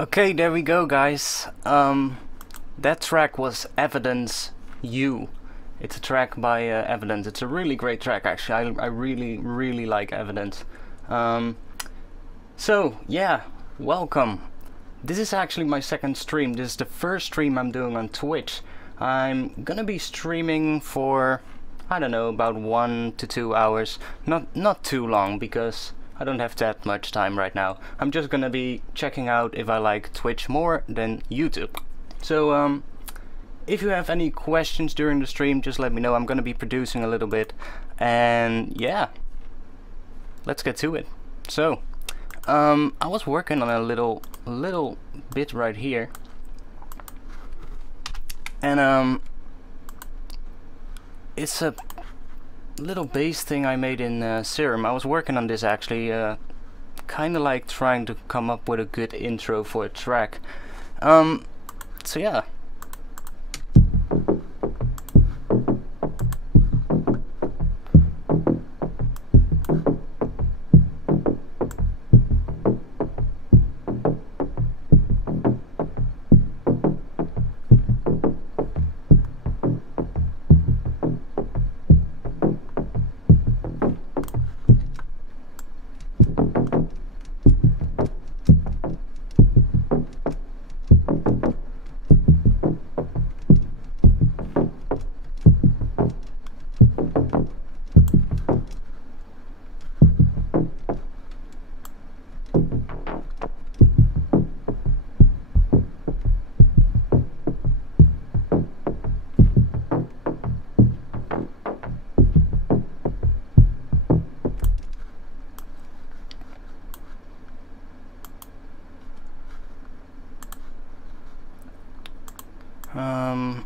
Okay, there we go, guys. That track was Evidence You. It's a track by Evidence. It's a really great track, actually. I really like Evidence. So, yeah, welcome. This is actually my second stream. This is the first stream I'm doing on Twitch. I'm gonna be streaming for, I don't know, about 1 to 2 hours. Not too long, because I don't have that much time right now. I'm just gonna be checking out if I like Twitch more than YouTube. So if you have any questions during the stream, just let me know. I'm gonna be producing a little bit, and yeah, let's get to it. So I was working on a little bit right here, and it's a little bass thing I made in Serum. I was working on this actually, kind of like trying to come up with a good intro for a track. So yeah.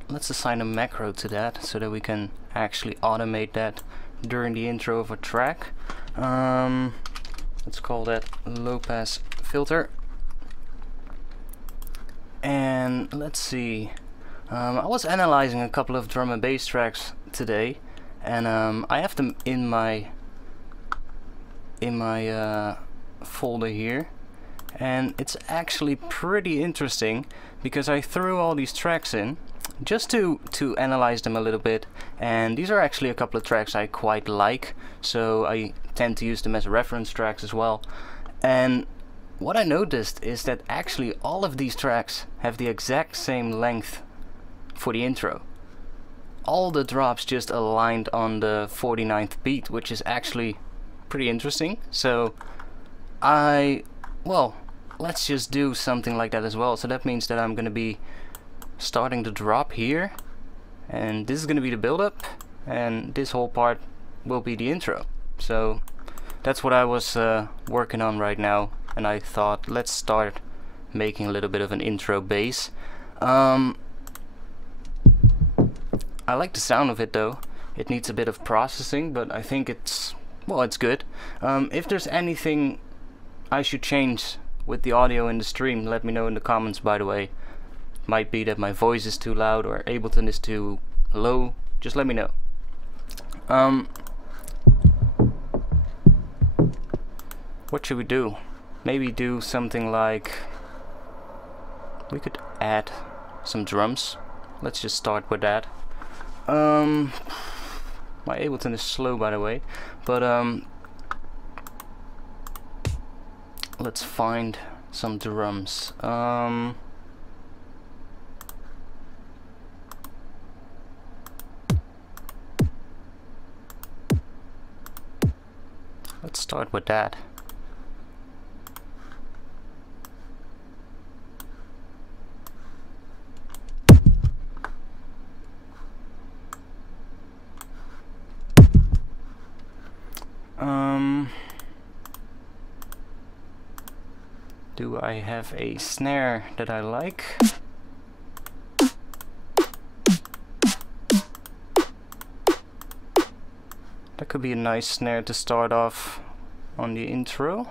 Let's assign a macro to that so that we can actually automate that during the intro of a track. Let's call that low pass filter. And let's see, I was analyzing a couple of drum and bass tracks today, and I have them in my folder here, and it's actually pretty interesting because I threw all these tracks in just to analyze them a little bit, and these are actually a couple of tracks I quite like, so I tend to use them as reference tracks as well. And what I noticed is that actually all of these tracks have the exact same length for the intro. All the drops just aligned on the 49th beat, which is actually pretty interesting. So well, let's just do something like that as well. So that means that I'm gonna be starting the drop here, and this is gonna be the build-up, and this whole part will be the intro. So that's what I was working on right now, and I thought, let's start making a little bit of an intro bass. I like the sound of it though. It needs a bit of processing, but I think it's, well, it's good. If there's anything I should change with the audio in the stream, let me know in the comments, by the way. Might be that my voice is too loud or Ableton is too low. Just let me know. What should we do? Maybe do something like, we could add some drums. Let's just start with that. My Ableton is slow, by the way, but let's find some drums. Let's start with that. Do I have a snare that I like? That could be a nice snare to start off on the intro.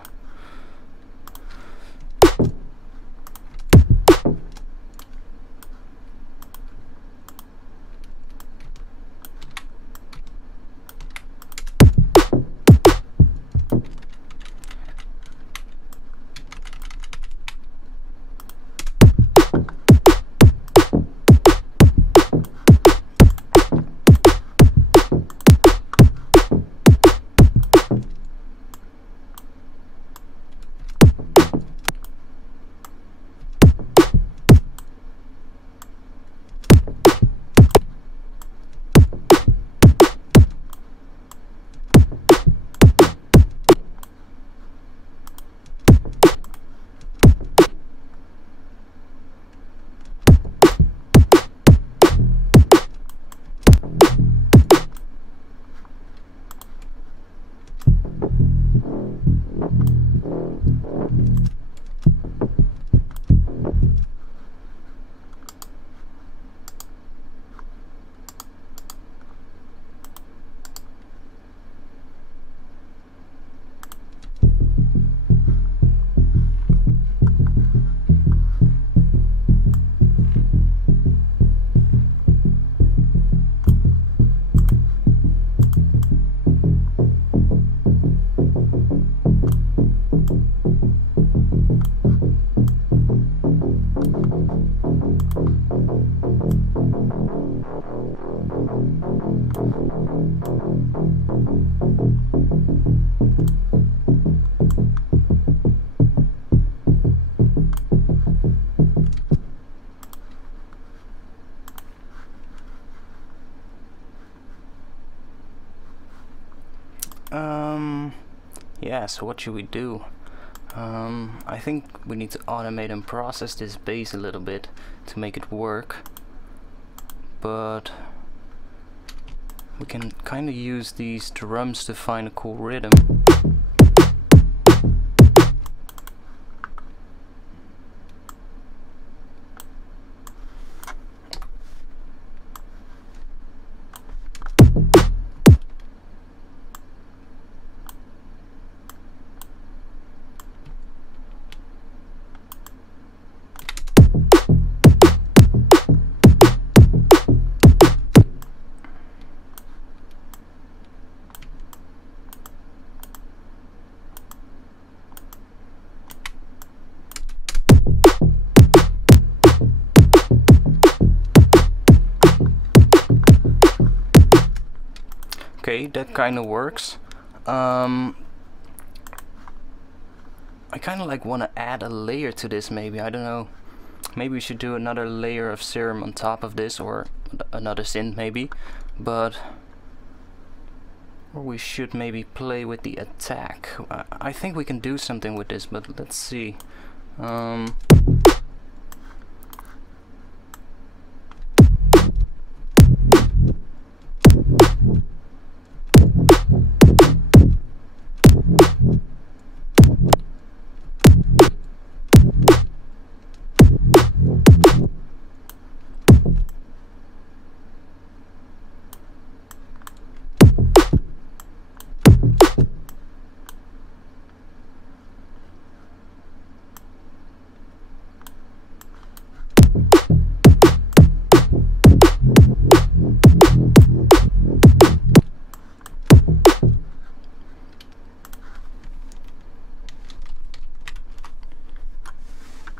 yeah, so what should we do? I think we need to automate and process this bass a little bit to make it work, but we can kind of use these drums to find a cool rhythm. Okay, that kind of works. I kind of like want to add a layer to this, maybe. I don't know. Maybe we should do another layer of serum on top of this, or another synth maybe. But or we should maybe play with the attack. I think we can do something with this, but let's see.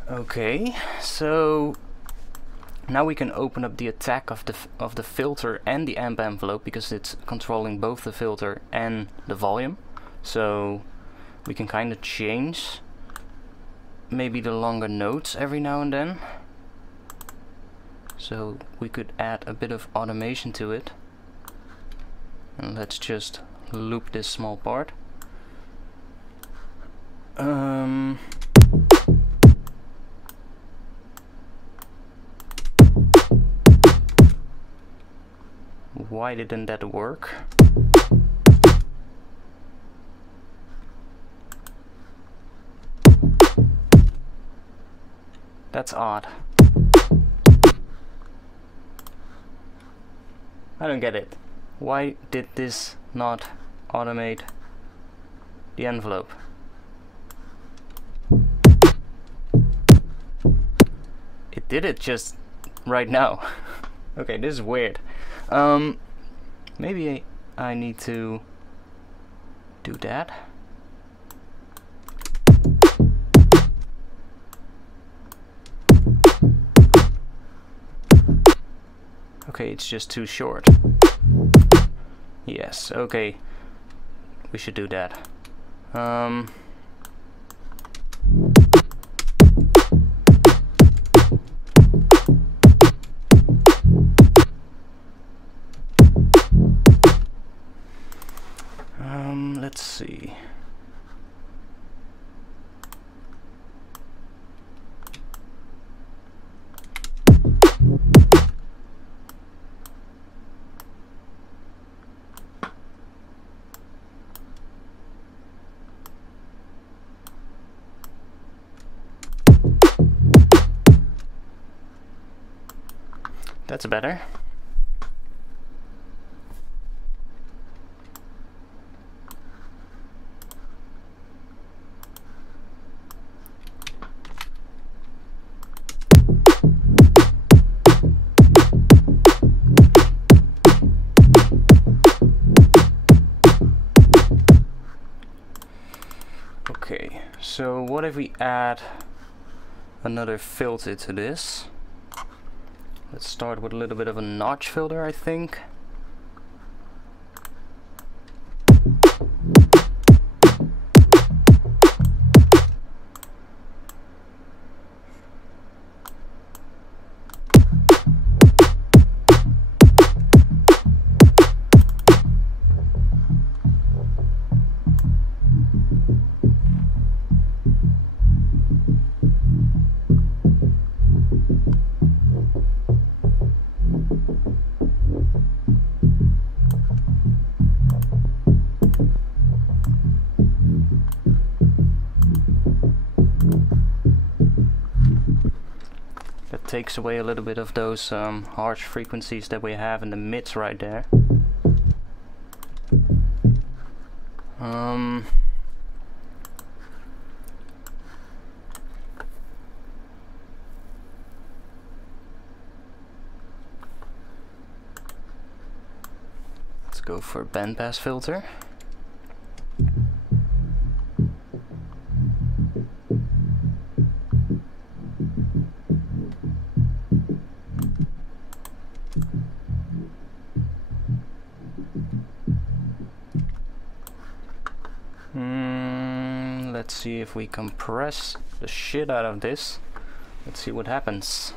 Okay, so now we can open up the attack of the filter and the amp envelope, because it's controlling both the filter and the volume. So we can kind of change maybe the longer notes every now and then. So we could add a bit of automation to it. And let's just loop this small part. Why didn't that work? That's odd. I don't get it. Why did this not automate the envelope? It did it just right now. Okay, this is weird. Maybe I need to do that. Okay, it's just too short. Yes, okay. We should do that. Let's see. That's better. Okay, so what if we add another filter to this? Let's start with a little bit of a notch filter, I think. that takes away a little bit of those harsh frequencies that we have in the mids right there. Let's go for a bandpass filter. Let's see if we compress the shit out of this. Let's see what happens.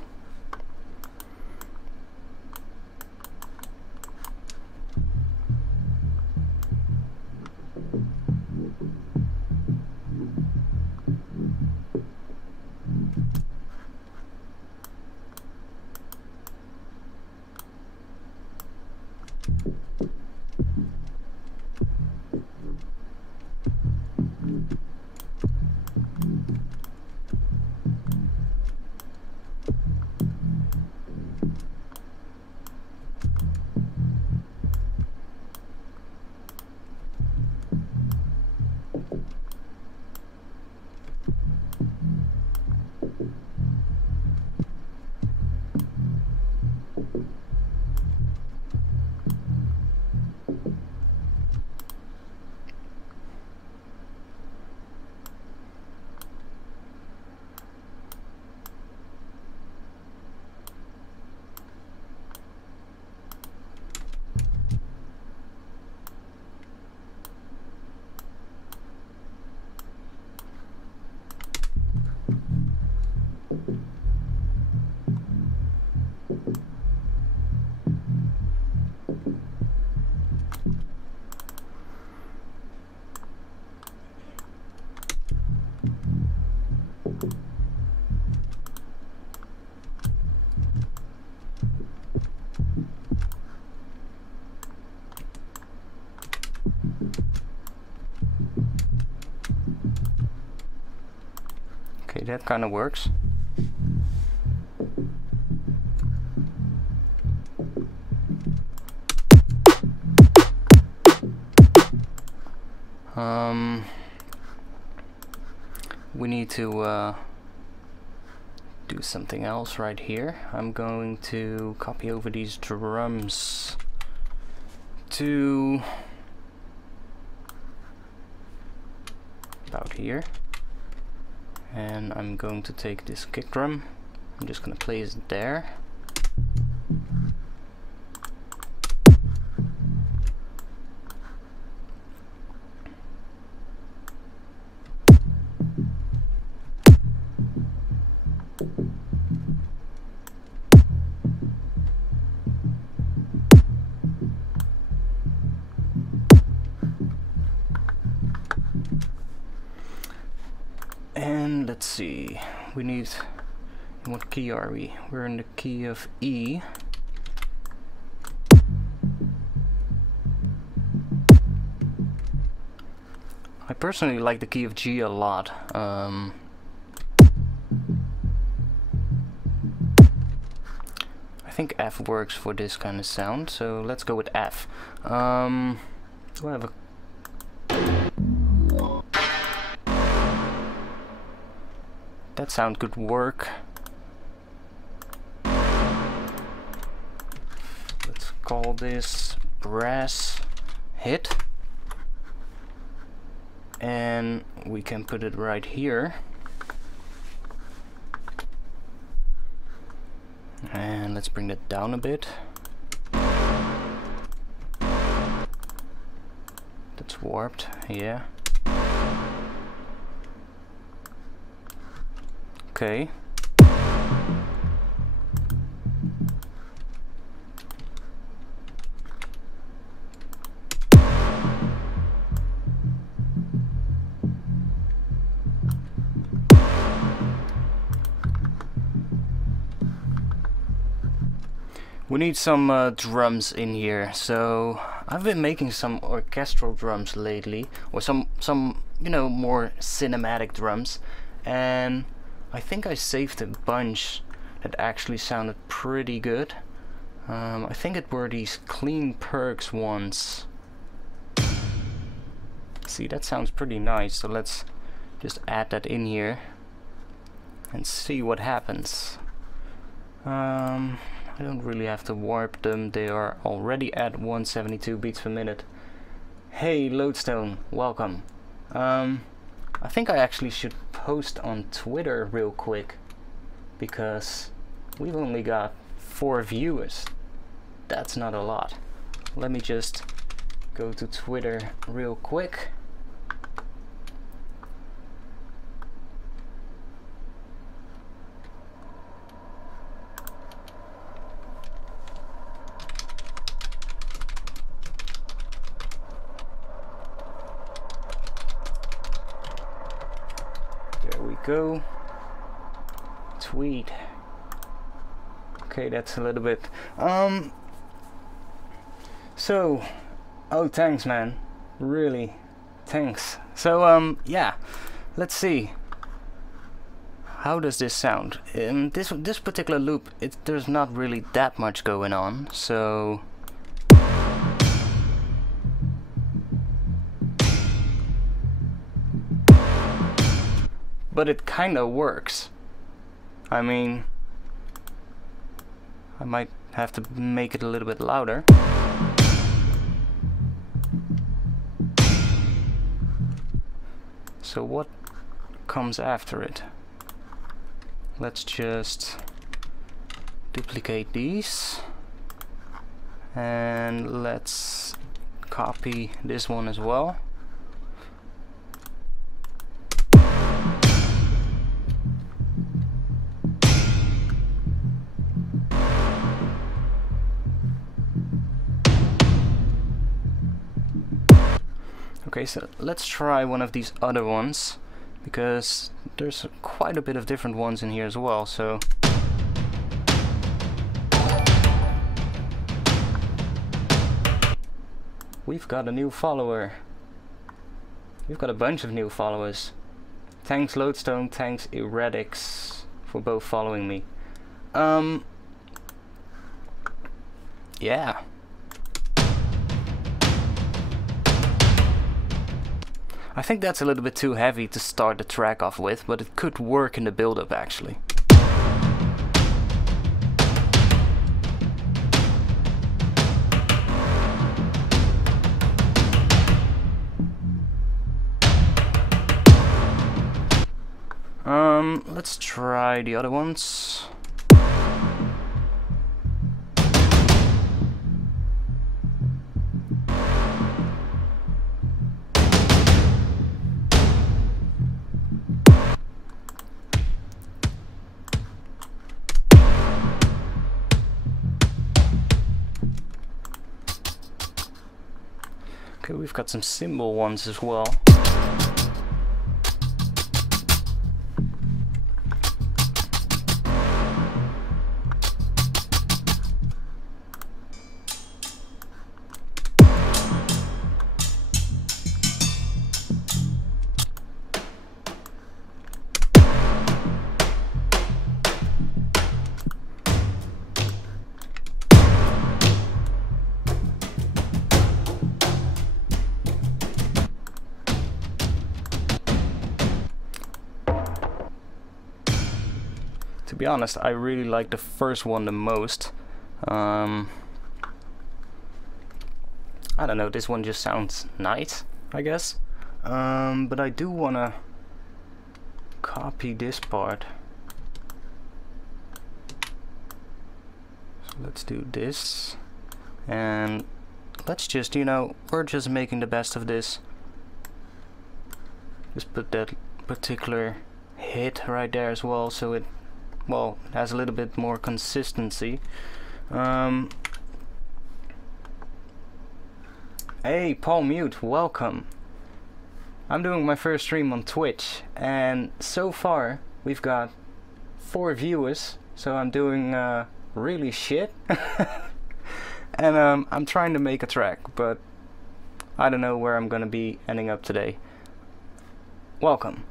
Okay, that kind of works. We need to do something else right here. I'm going to copy over these drums to about here, and I'm going to take this kick drum. I'm just going to place it there. And let's see, we need, in what key are we? We're in the key of E. I personally like the key of G a lot. I think F works for this kind of sound, so let's go with F. Do I have a that sound could work. Let's call this brass hit, and we can put it right here. And let's bring that down a bit. That's warped, yeah. Okay. We need some drums in here, so I've been making some orchestral drums lately, or some you know, more cinematic drums, and I think I saved a bunch that actually sounded pretty good. I think it were these clean perks ones. See, that sounds pretty nice, so let's just add that in here and see what happens. I don't really have to warp them, they are already at 172 beats per minute. Hey Lodestone, welcome. I think I actually should post on Twitter real quick, because we've only got 4 viewers. That's not a lot. Let me just go to Twitter real quick. There we go. Tweet. Okay, that's a little bit. So, oh, thanks, man. Really, thanks. So, yeah, let's see. How does this sound? In this particular loop, there's not really that much going on, so. But it kind of works. I mean, I might have to make it a little bit louder. So what comes after it? Let's just duplicate these and let's copy this one as well. Okay, so let's try one of these other ones, because there's quite a bit of different ones in here as well, so. We've got a new follower. We've got a bunch of new followers. Thanks Lodestone, thanks Eretics for both following me. Yeah. I think that's a little bit too heavy to start the track off with, but it could work in the build-up actually. Let's try the other ones. Okay, we've got some cymbal ones as well. To be honest, I really like the first one the most. I don't know, this one just sounds nice, I guess. But I do wanna copy this part. So let's do this. And let's just, you know, we're just making the best of this. Just put that particular hit right there as well, so it, well, it has a little bit more consistency. Hey, Paul Mute, welcome. I'm doing my first stream on Twitch, and so far we've got 4 viewers, so I'm doing really shit. And I'm trying to make a track, but I don't know where I'm gonna be ending up today. Welcome.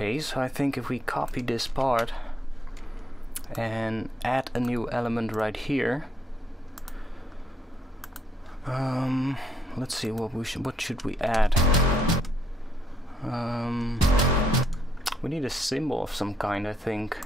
Okay, so I think if we copy this part and add a new element right here, let's see what should we add. We need a symbol of some kind, I think.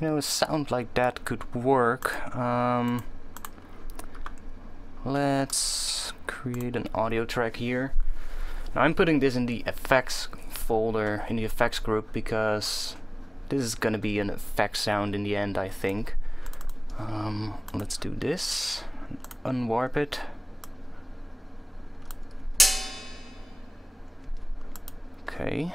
You know, a sound like that could work. Let's create an audio track here. Now I'm putting this in the effects folder, in the effects group, because this is gonna be an effect sound in the end, I think. Let's do this, unwarp it. Okay.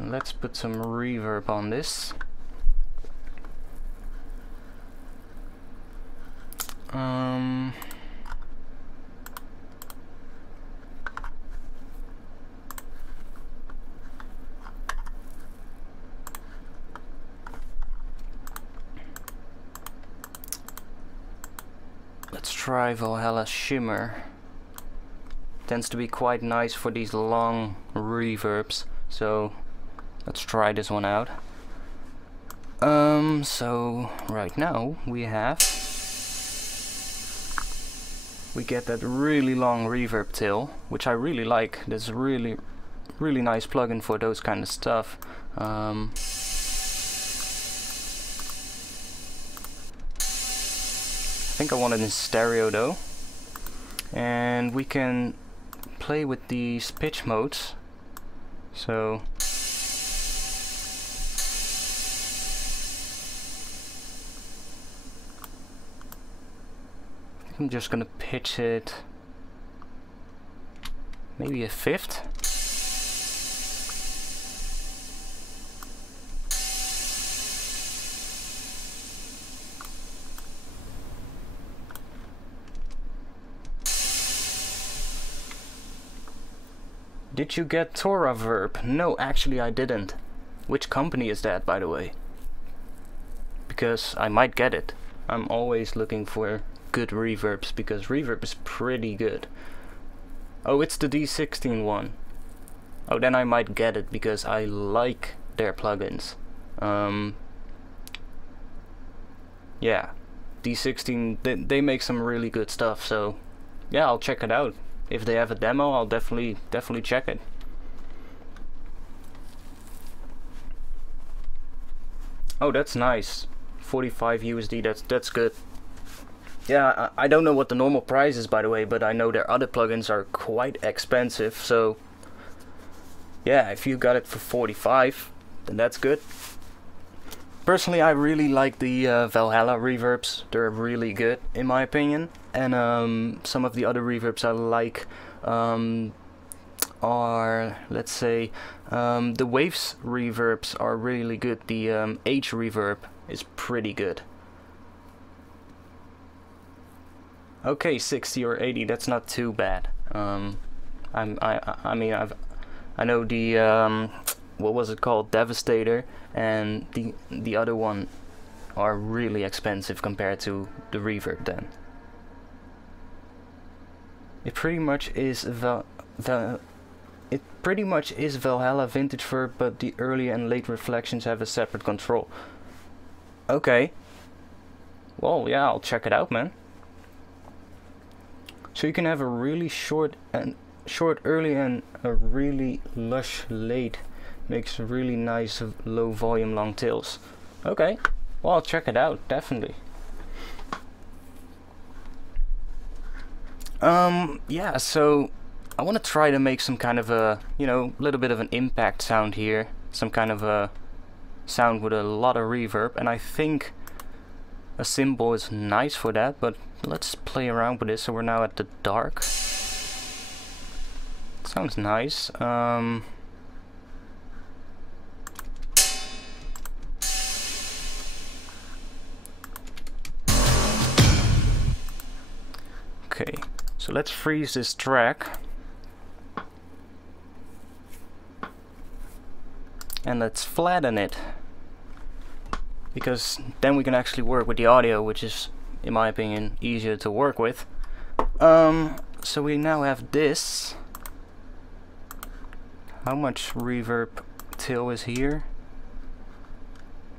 Let's put some reverb on this. Let's try Valhalla Shimmer. Tends to be quite nice for these long reverbs, so let's try this one out. So right now we get that really long reverb tail, which I really like. This is a really nice plugin for those kind of stuff. I think I want it in stereo though, and we can play with these pitch modes. So I'm just gonna pitch it maybe a fifth. Did you get ToraVerb? No, actually I didn't. Which company is that, by the way? Because I might get it. I'm always looking for good reverbs, because reverb is pretty good. Oh, it's the D16 one. Oh, then I might get it, because I like their plugins. Yeah, D16, they make some really good stuff, so yeah, I'll check it out. If they have a demo, I'll definitely check it. Oh, that's nice. 45 USD, that's good. Yeah, I don't know what the normal price is, by the way, but I know their other plugins are quite expensive, so yeah, if you got it for 45, then that's good. Personally, I really like the Valhalla reverbs. They're really good, in my opinion. And some of the other reverbs I like are, let's say, the Waves reverbs are really good. The H reverb is pretty good. Okay, 60 or 80, that's not too bad. I mean, I know the what was it called, Devastator, and the other one are really expensive compared to the reverb. Then it pretty much is Valhalla vintage verb, but the early and late reflections have a separate control. Okay, well, yeah, I'll check it out, man. So you can have a really short early and a really lush late. Makes really nice low volume long tails. Okay, well, I'll check it out, definitely. Yeah, so I want to try to make some kind of a, you know, little bit of an impact sound here. Some kind of a sound with a lot of reverb, and I think a cymbal is nice for that, but let's play around with this. So we're now at the dark. Sounds nice. Okay, so let's freeze this track. And let's flatten it. Because then we can actually work with the audio, which is, in my opinion, easier to work with. So we now have this. How much reverb tail is here?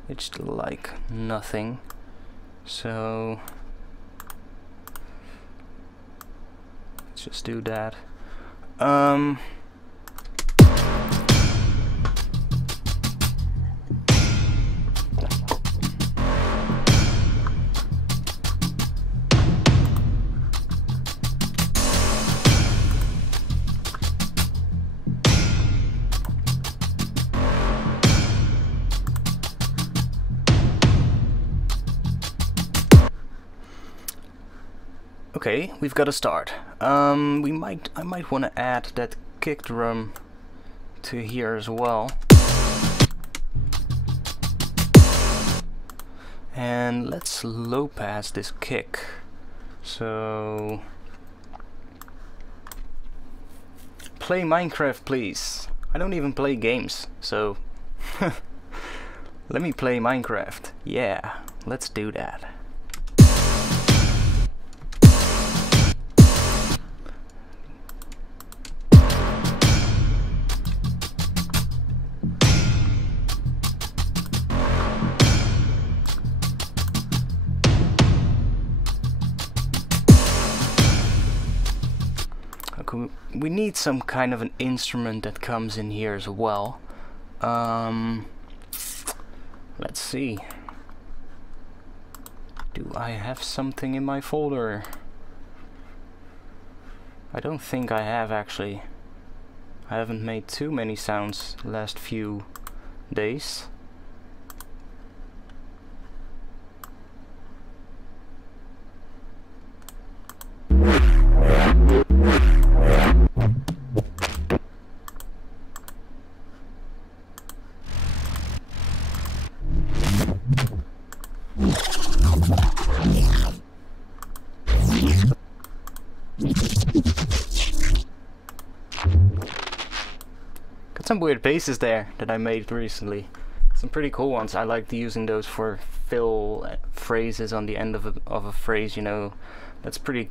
It's like nothing. So let's just do that. Okay, we've got to start. I might want to add that kick drum to here as well. And let's low pass this kick. So play Minecraft, please. I don't even play games, so let me play Minecraft. Yeah, let's do that. We need some kind of an instrument that comes in here as well. Let's see. Do I have something in my folder? I don't think I have, actually. I haven't made too many sounds the last few days. Got some weird basses there that I made recently. Some pretty cool ones. I like using those for fill phrases on the end of a phrase, you know. That's pretty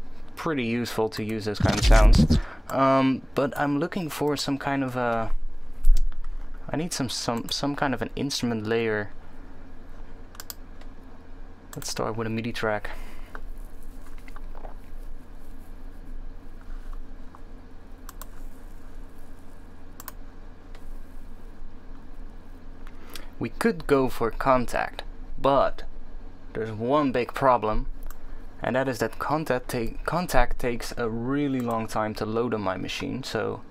useful to use those kind of sounds. But I'm looking for some kind of a... I need some kind of an instrument layer. Let's start with a MIDI track. We could go for Contact, but there's one big problem, and that is that Contact takes a really long time to load on my machine, so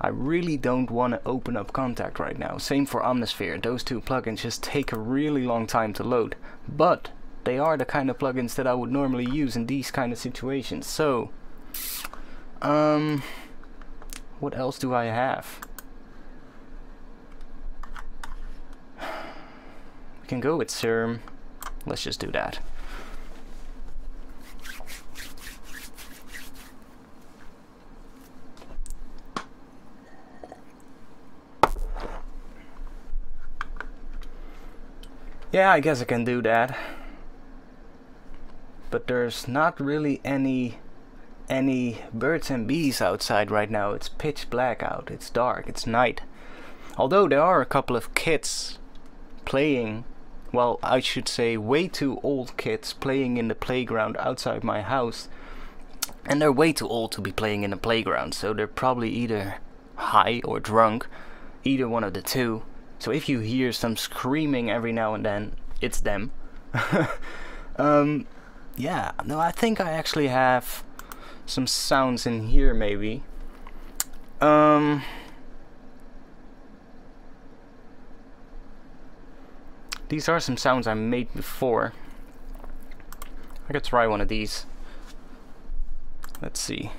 I really don't want to open up Contact right now. Same for Omnisphere. Those two plugins just take a really long time to load, but they are the kind of plugins that I would normally use in these kind of situations. So what else do I have? We can go with Serum. Let's just do that. Yeah, I guess I can do that. But there's not really any birds and bees outside right now. It's pitch black out. It's dark. It's night. Although there are a couple of kids playing, well, I should say way too old kids playing in the playground outside my house. And they're way too old to be playing in the playground, so they're probably either high or drunk, either one of the two. So if you hear some screaming every now and then, it's them. Yeah, no, I think I actually have some sounds in here, maybe. These are some sounds I made before. I could try one of these. Let's see.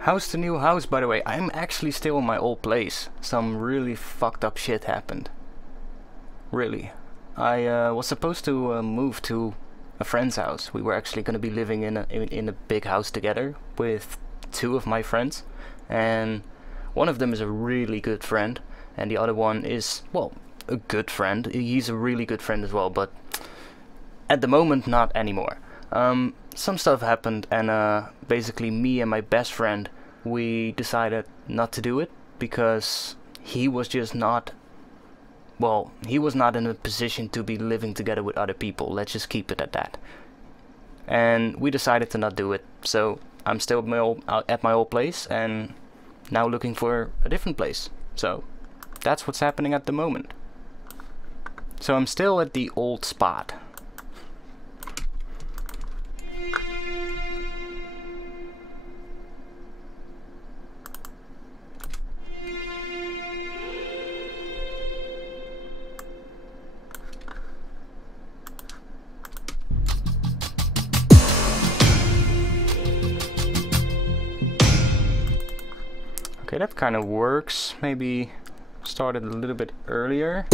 How's the new house, by the way? I'm actually still in my old place. Some really fucked up shit happened. Really. I was supposed to move to a friend's house. We were actually going to be living in a big house together with 2 of my friends. And one of them is a really good friend. And the other one is, well, a good friend. He's a really good friend as well, but at the moment not anymore. Some stuff happened, and basically me and my best friend, we decided not to do it because he was just not, well, he was not in a position to be living together with other people. Let's just keep it at that. And we decided to not do it. So I'm still at my old place and now looking for a different place. So that's what's happening at the moment. So I'm still at the old spot. Okay, that kind of works. Maybe started a little bit earlier.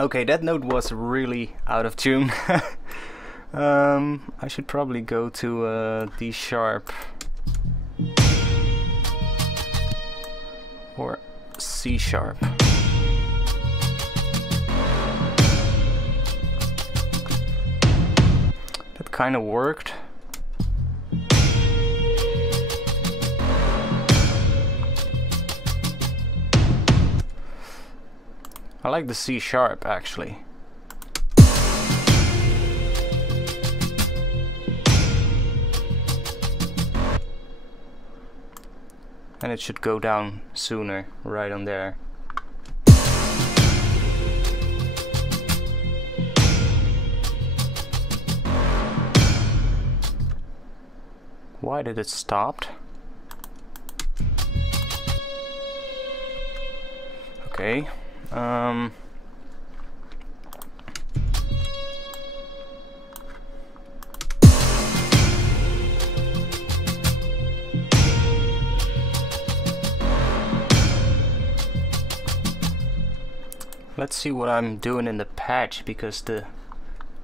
Okay, that note was really out of tune. I should probably go to D sharp or C sharp. That kind of worked. I like the C sharp actually. And it should go down sooner, right on there. Why did it stop? Okay. Let's see what I'm doing in the patch, because the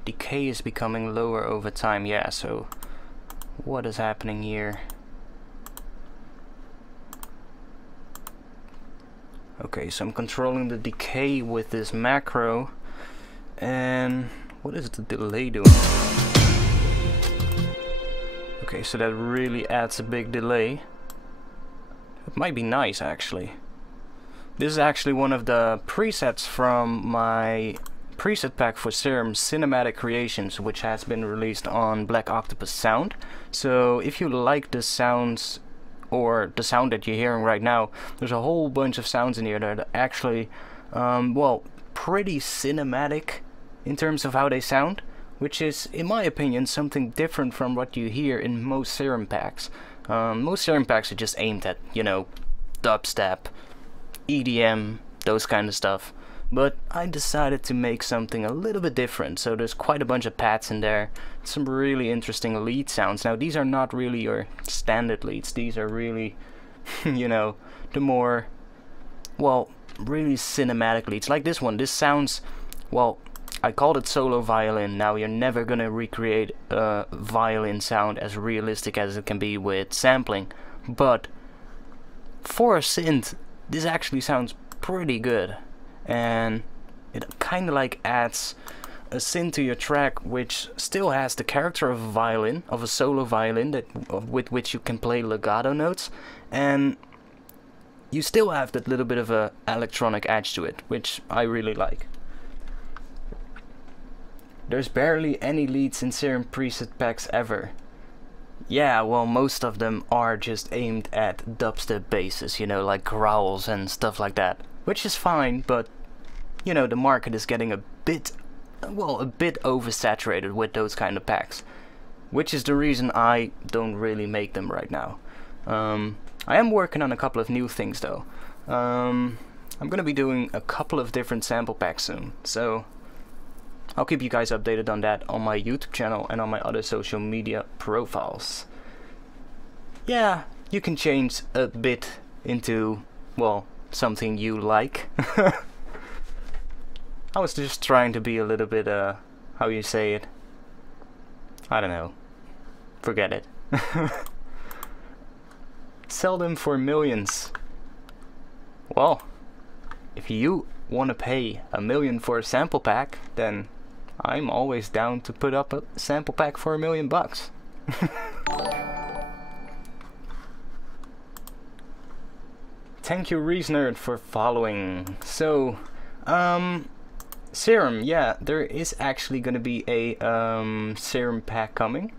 decay is becoming lower over time. Yeah, so what is happening here? Okay, so I'm controlling the decay with this macro. And what is the delay doing? Okay, so that really adds a big delay. It might be nice actually. This is actually one of the presets from my preset pack for Serum Cinematic Creations, which has been released on Black Octopus Sound. So if you like the sounds, or the sound that you're hearing right now, there's a whole bunch of sounds in here that are actually, well, pretty cinematic in terms of how they sound, which is, in my opinion, something different from what you hear in most Serum packs. Most Serum packs are just aimed at, you know, dubstep, EDM, those kind of stuff. But I decided to make something a little bit different, so there's quite a bunch of pads in there, some really interesting lead sounds. Now these are not really your standard leads, these are really, you know, the more, well, really cinematic leads. Like this one, this sounds, well, I called it solo violin. Now you're never gonna recreate a violin sound as realistic as it can be with sampling, but for a synth this actually sounds pretty good, and it kind of like adds a synth to your track which still has the character of a violin, of a solo violin with which you can play legato notes, and you still have that little bit of a electronic edge to it, which I really like. There's barely any leads in Serum preset packs ever. Yeah, well, most of them are just aimed at dubstep basses, you know, like growls and stuff like that, which is fine, but you know, the market is getting a bit oversaturated with those kind of packs, which is the reason I don't really make them right now. I am working on a couple of new things though. I'm gonna be doing a couple of different sample packs soon, so I'll keep you guys updated on that on my YouTube channel and on my other social media profiles. Yeah, you can change a bit into, well, something you like. I was just trying to be a little bit, how you say it? I don't know. Forget it. Sell them for millions. Well, if you want to pay $1 million for a sample pack, then I'm always down to put up a sample pack for $1 million bucks. Thank you, ReesNerd, for following. So, Serum, yeah, there is actually going to be a Serum pack coming,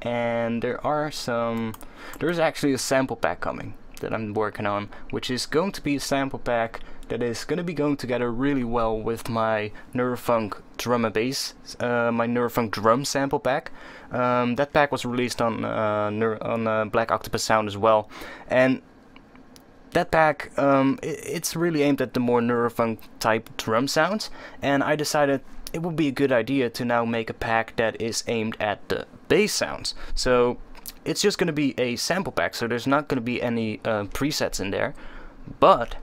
and there's actually a sample pack coming that I'm working on, which is going to be a sample pack that is going to be going together really well with my NEUROFUNK drum and bass, my NEUROFUNK drum sample pack. That pack was released on Black Octopus Sound as well, and that pack, it's really aimed at the more NEUROFUNK type drum sounds, and I decided it would be a good idea to now make a pack that is aimed at the bass sounds. So it's just going to be a sample pack, so there's not going to be any presets in there, but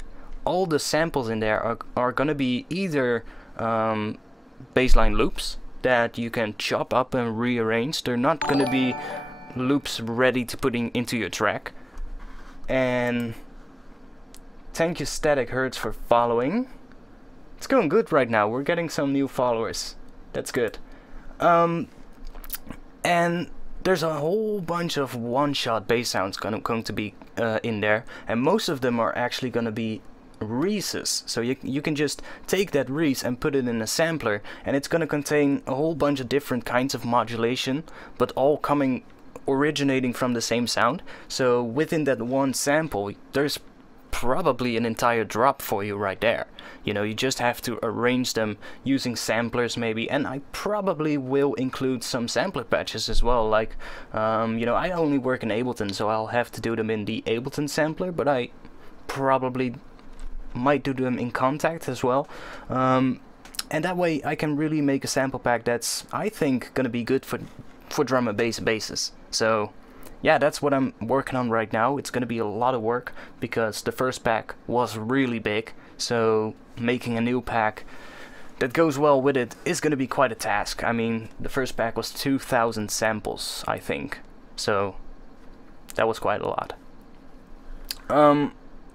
all the samples in there are going to be either bassline loops that you can chop up and rearrange. They're not going to be loops ready to putting into your track. And thank you, Static Hertz, for following. It's going good right now. We're getting some new followers. That's good. And there's a whole bunch of one-shot bass sounds going to be in there, and most of them are actually going to be Reeses. So you can just take that Reese and put it in a sampler, and it's going to contain a whole bunch of different kinds of modulation, but all originating from the same sound. So within that one sample, there's probably an entire drop for you right there. You know, you just have to arrange them using samplers maybe, and I probably will include some sampler patches as well. Like, you know, I only work in Ableton, so I'll have to do them in the Ableton sampler, but I probably might do them in Contact as well. And that way I can really make a sample pack that's, I think, gonna be good for drum and bass basses. So yeah, that's what I'm working on right now. It's gonna be a lot of work because the first pack was really big, so making a new pack that goes well with it is gonna be quite a task. I mean, the first pack was 2,000 samples, I think, so that was quite a lot.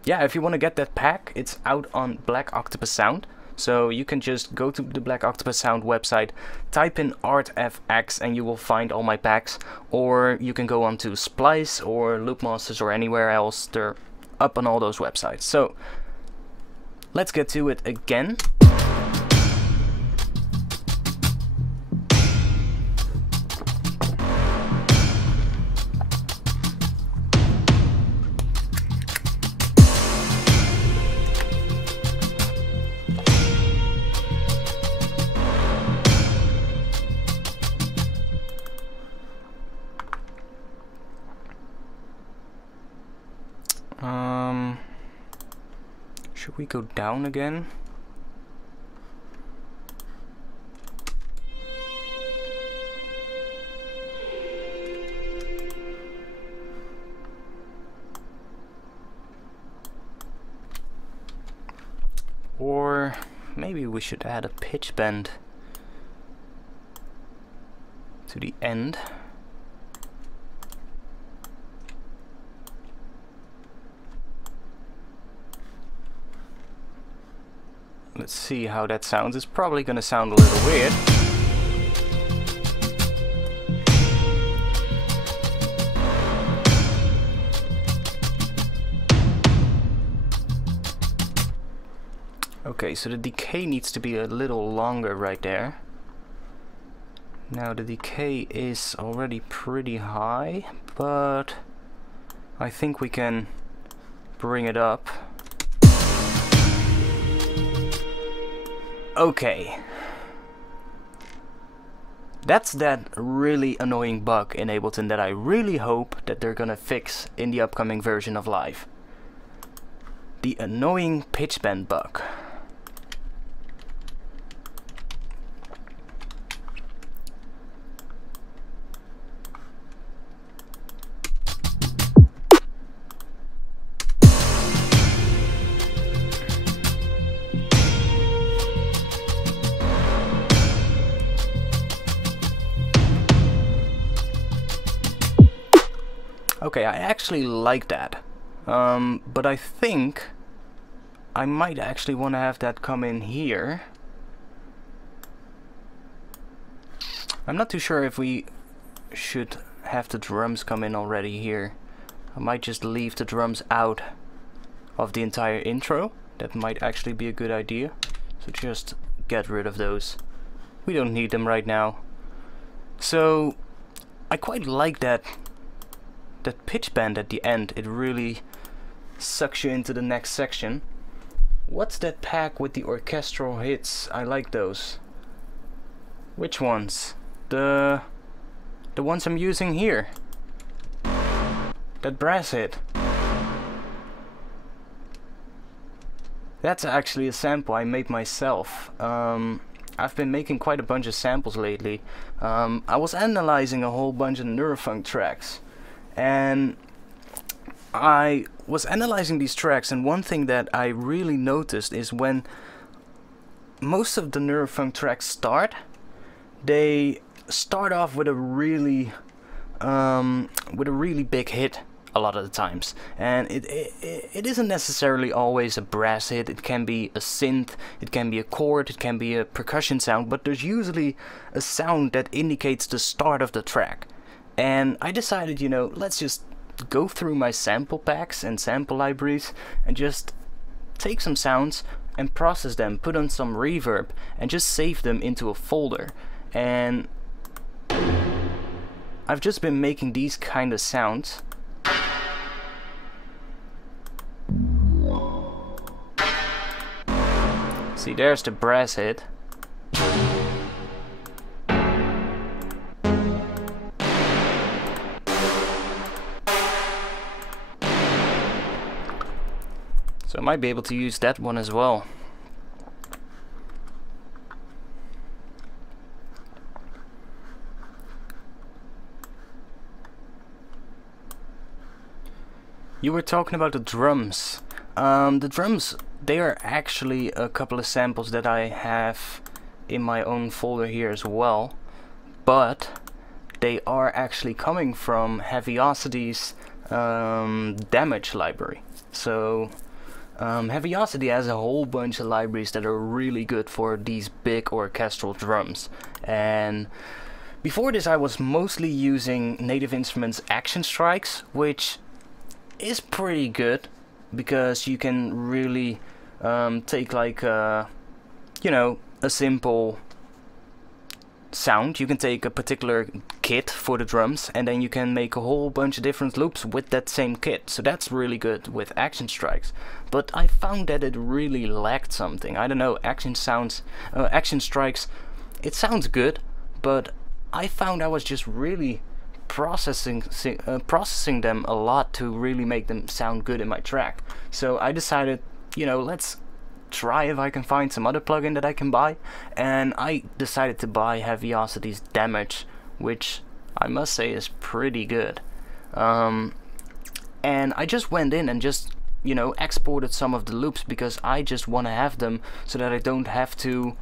Yeah, if you want to get that pack, it's out on Black Octopus Sound. So you can just go to the Black Octopus Sound website, type in ARTFX, and you will find all my packs. Or you can go on to Splice or Loopmasters or anywhere else. They're up on all those websites. So let's get to it again. Should we go down again? Or maybe we should add a pitch bend to the end. Let's see how that sounds. It's probably gonna sound a little weird. Okay, so the decay needs to be a little longer right there. Now the decay is already pretty high, but I think we can bring it up. Okay. That's that really annoying bug in Ableton that I really hope that they're gonna fix in the upcoming version of Live. The annoying pitch bend bug. Okay, I actually like that, but I think I might actually want to have that come in here. I'm not too sure if we should have the drums come in already here. I might just leave the drums out of the entire intro. That might actually be a good idea. So just get rid of those. We don't need them right now. So I quite like that pitch bend at the end. It really sucks you into the next section. What's that pack with the orchestral hits? I like those. Which ones? The ones I'm using here. That brass hit. That's actually a sample I made myself. I've been making quite a bunch of samples lately. I was analyzing a whole bunch of NEUROFUNK tracks. And I was analyzing these tracks, and one thing that I really noticed is when most of the NEUROFUNK tracks start, they start off with a really big hit a lot of the times, and it isn't necessarily always a brass hit. It can be a synth, it can be a chord, it can be a percussion sound, but there's usually a sound that indicates the start of the track. And I decided, you know, let's just go through my sample packs and sample libraries and just take some sounds and process them, put on some reverb, and just save them into a folder. And I've just been making these kind of sounds. See, there's the brass hit. So I might be able to use that one as well. You were talking about the drums. The drums, they are actually a couple of samples that I have in my own folder here as well, but they are actually coming from Heaviosity's damage library. So Heaviosity has a whole bunch of libraries that are really good for these big orchestral drums. And before this I was mostly using Native Instruments Action Strikes, which is pretty good because you can really take like you know, a simple sound. You can take a particular kit for the drums and then you can make a whole bunch of different loops with that same kit. So that's really good with Action Strikes. But I found that it really lacked something. I don't know, Action Strikes, it sounds good, but I found I was just really processing them a lot to really make them sound good in my track. So I decided, you know, let's try if I can find some other plugin that I can buy, and I decided to buy Heaviosity's Damage, which I must say is pretty good. And I just went in and just, you know, exported some of the loops because I just want to have them so that I don't have to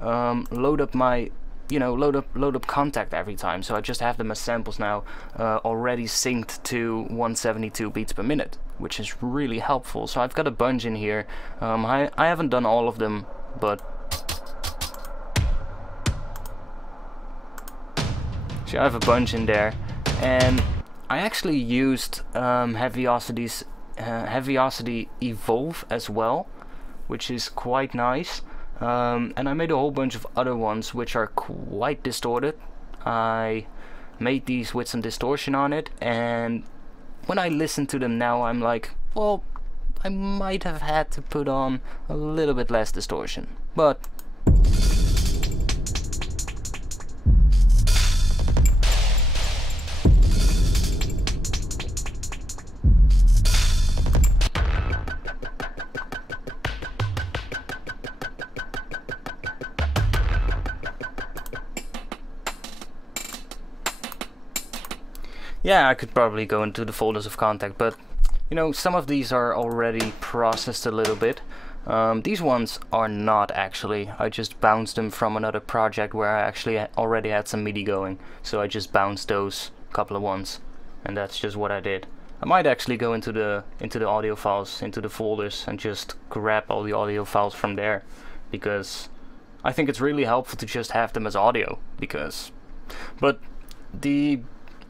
load up my you know, load up contact every time. So I just have them as samples now, already synced to 172 beats per minute, which is really helpful. So I've got a bunch in here. I haven't done all of them, but so I have a bunch in there, and I actually used Heaviosity Evolve as well, which is quite nice. And I made a whole bunch of other ones which are quite distorted. I made these with some distortion on it, and when I listen to them now, I'm like, well, I might have had to put on a little bit less distortion, but yeah, I could probably go into the folders of contact, but you know, some of these are already processed a little bit. These ones are not actually. I just bounced them from another project where I actually already had some MIDI going, so I just bounced those couple of ones, and that's just what I did. I might actually go into the audio files, into the folders, and just grab all the audio files from there, because I think it's really helpful to just have them as audio. But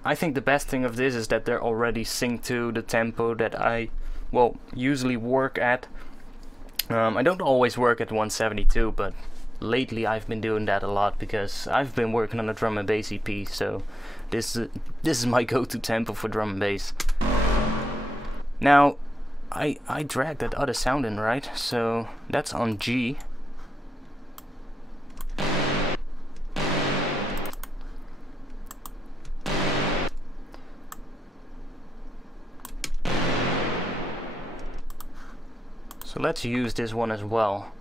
I think the best thing of this is that they're already synced to the tempo that I, well, usually work at. I don't always work at 172, but lately I've been doing that a lot because I've been working on a drum and bass EP, so this is my go-to tempo for drum and bass. Now, I dragged that other sound in, right? So that's on G. So let's use this one as well,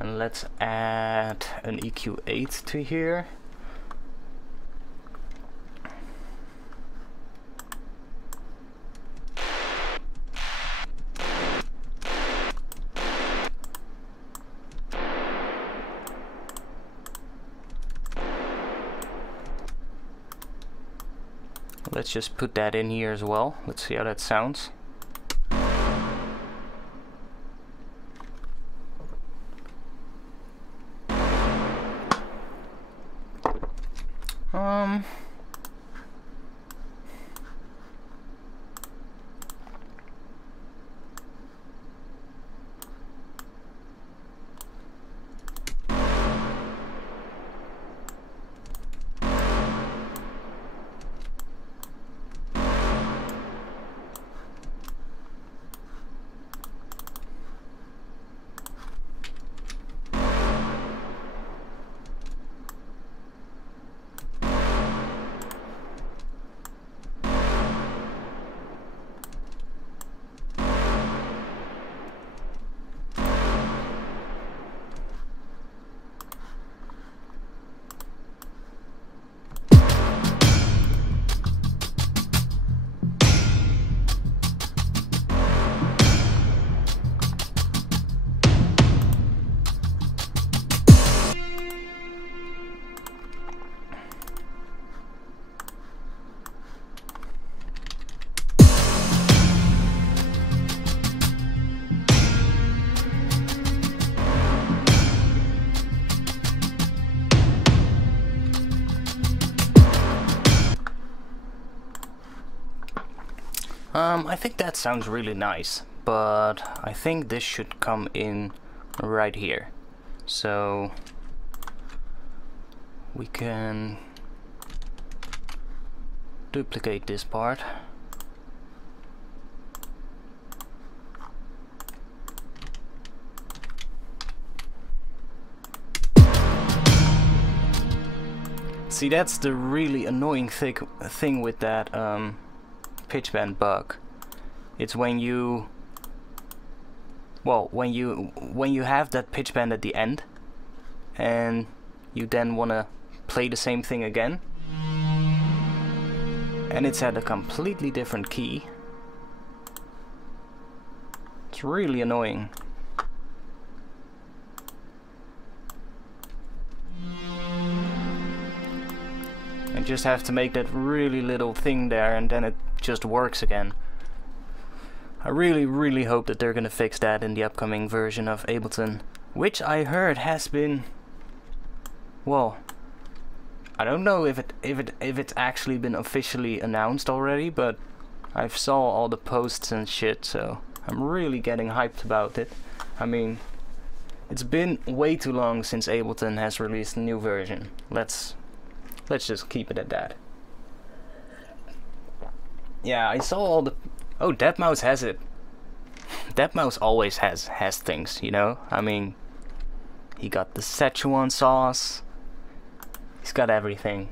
and let's add an EQ8 to here. Let's just put that in here as well. Let's see how that sounds. I think that sounds really nice, but I think this should come in right here. So we can duplicate this part. See, that's the really annoying thing with that pitch bend bug. It's when you have that pitch bend at the end and you then want to play the same thing again and it's at a completely different key. It's really annoying. just have to make that really little thing there and then it just works again. I really hope that they're gonna fix that in the upcoming version of Ableton, which I heard has been, well, I don't know if it's actually been officially announced already, but I saw all the posts and shit, so I'm really getting hyped about it. I mean, it's been way too long since Ableton has released a new version. Let's just keep it at that. Yeah, I saw all the... Oh, deadmau5 has it. deadmau5 always has things, you know? I mean, he got the Szechuan sauce. He's got everything.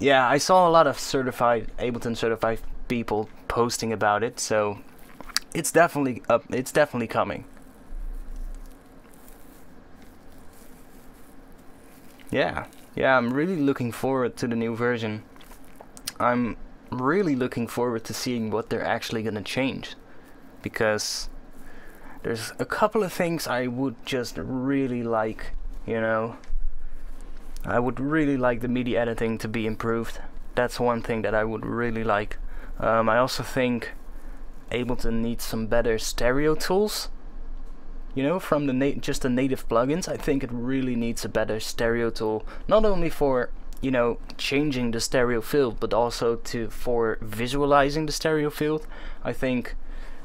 Yeah, I saw a lot of Ableton certified people posting about it, so it's definitely up. It's definitely coming. Yeah, I'm really looking forward to the new version. I'm really looking forward to seeing what they're actually gonna change, because there's a couple of things I would just really like, you know. I would really like the MIDI editing to be improved. That's one thing that I would really like. I also think Ableton needs some better stereo tools. You know, from the just the native plugins, I think it really needs a better stereo tool. Not only for, you know, changing the stereo field, but also for visualizing the stereo field. I think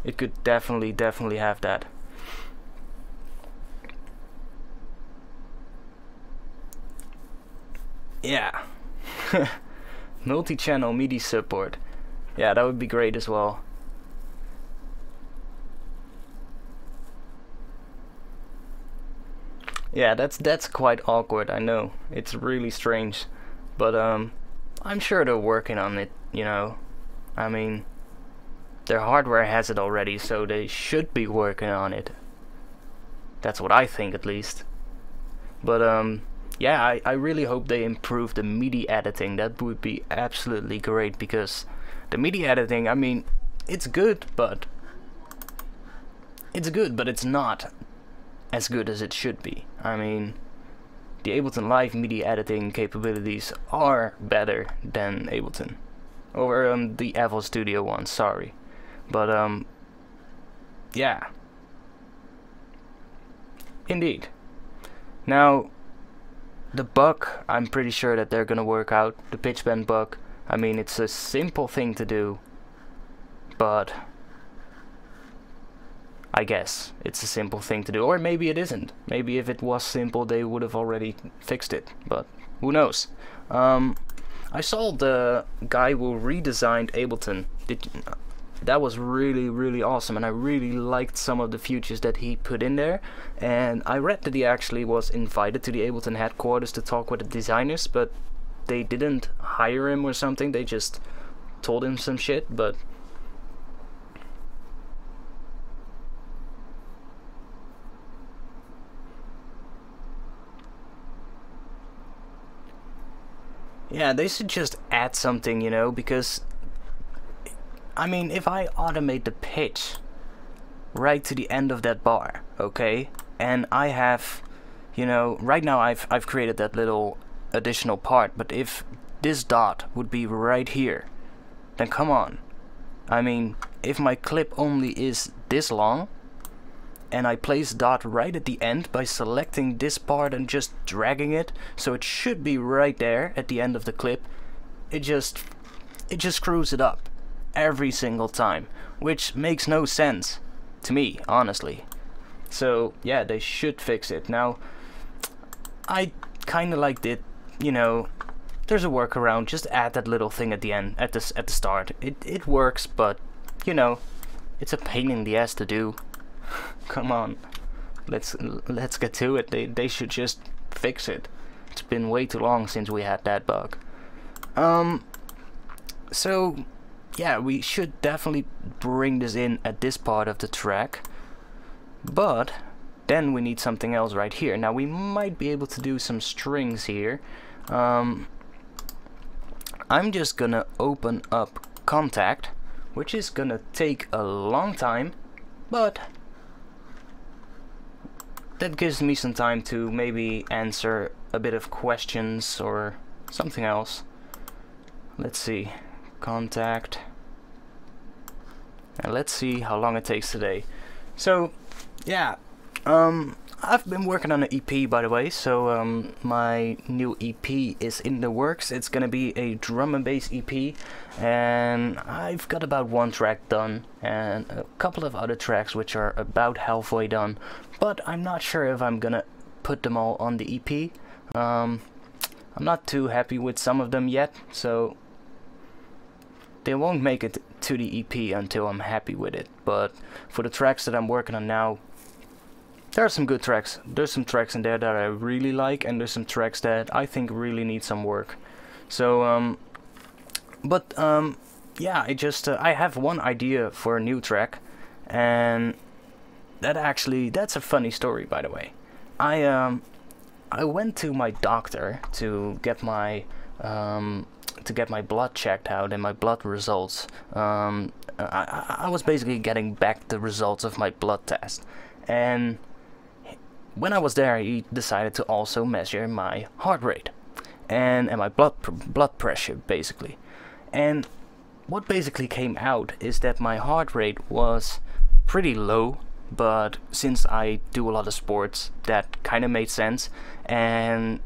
it could definitely have that. Yeah. Multi-channel MIDI support. Yeah, that would be great as well. Yeah, that's quite awkward, I know. It's really strange. But I'm sure they're working on it, you know. I mean, their hardware has it already, so they should be working on it. That's what I think, at least. But yeah, I really hope they improve the MIDI editing. That would be absolutely great, because the MIDI editing, I mean, it's good, but it's not as good as it should be. I mean, the Ableton Live MIDI editing capabilities are better than Ableton, or the FL Studio one, sorry. But yeah, indeed. Now, the bug, I'm pretty sure that they're gonna work out. The pitch bend bug, I mean, it's a simple thing to do, but I guess it's a simple thing to do, or maybe it isn't. Maybe if it was simple they would have already fixed it, but who knows. I saw the guy who redesigned Ableton. That was really awesome, and I really liked some of the features that he put in there. And I read that he actually was invited to the Ableton headquarters to talk with the designers, but they didn't hire him or something. They just told him some shit. But yeah, they should just add something, you know, because I mean, if I automate the pitch right to the end of that bar, okay, and I have, you know, right now I've created that little additional part, but if this dot would be right here, then come on. I mean, if my clip only is this long, and I place dot right at the end by selecting this part and just dragging it, so it should be right there at the end of the clip, it just screws it up every single time, which makes no sense to me, honestly. So yeah, they should fix it. Now, I kinda liked it, you know, there's a workaround, just add that little thing at the end, at the start. It works, but you know, it's a pain in the ass to do. Come on, let's get to it. They should just fix it. It's been way too long since we had that bug. So yeah, we should definitely bring this in at this part of the track, but then we need something else right here. Now we might be able to do some strings here. I'm just gonna open up Contact, which is gonna take a long time, but that gives me some time to maybe answer a bit of questions or something else. Let's see, contact, and let's see how long it takes today. So yeah, I've been working on an EP, by the way, so my new EP is in the works. It's gonna be a drum and bass EP, and I've got about one track done and a couple of other tracks which are about halfway done, but I'm not sure if I'm gonna put them all on the EP. I'm not too happy with some of them yet, so they won't make it to the EP until I'm happy with it. But for the tracks that I'm working on now, there are some good tracks. There's some tracks in there that I really like, and there's some tracks that I think really need some work. So yeah, I have one idea for a new track, and that's a funny story, by the way. I went to my doctor to get my blood checked out and my blood results. I was basically getting back the results of my blood test, and when I was there, he decided to also measure my heart rate and my blood pressure, basically. And what basically came out is that my heart rate was pretty low, but since I do a lot of sports, that kind of made sense. And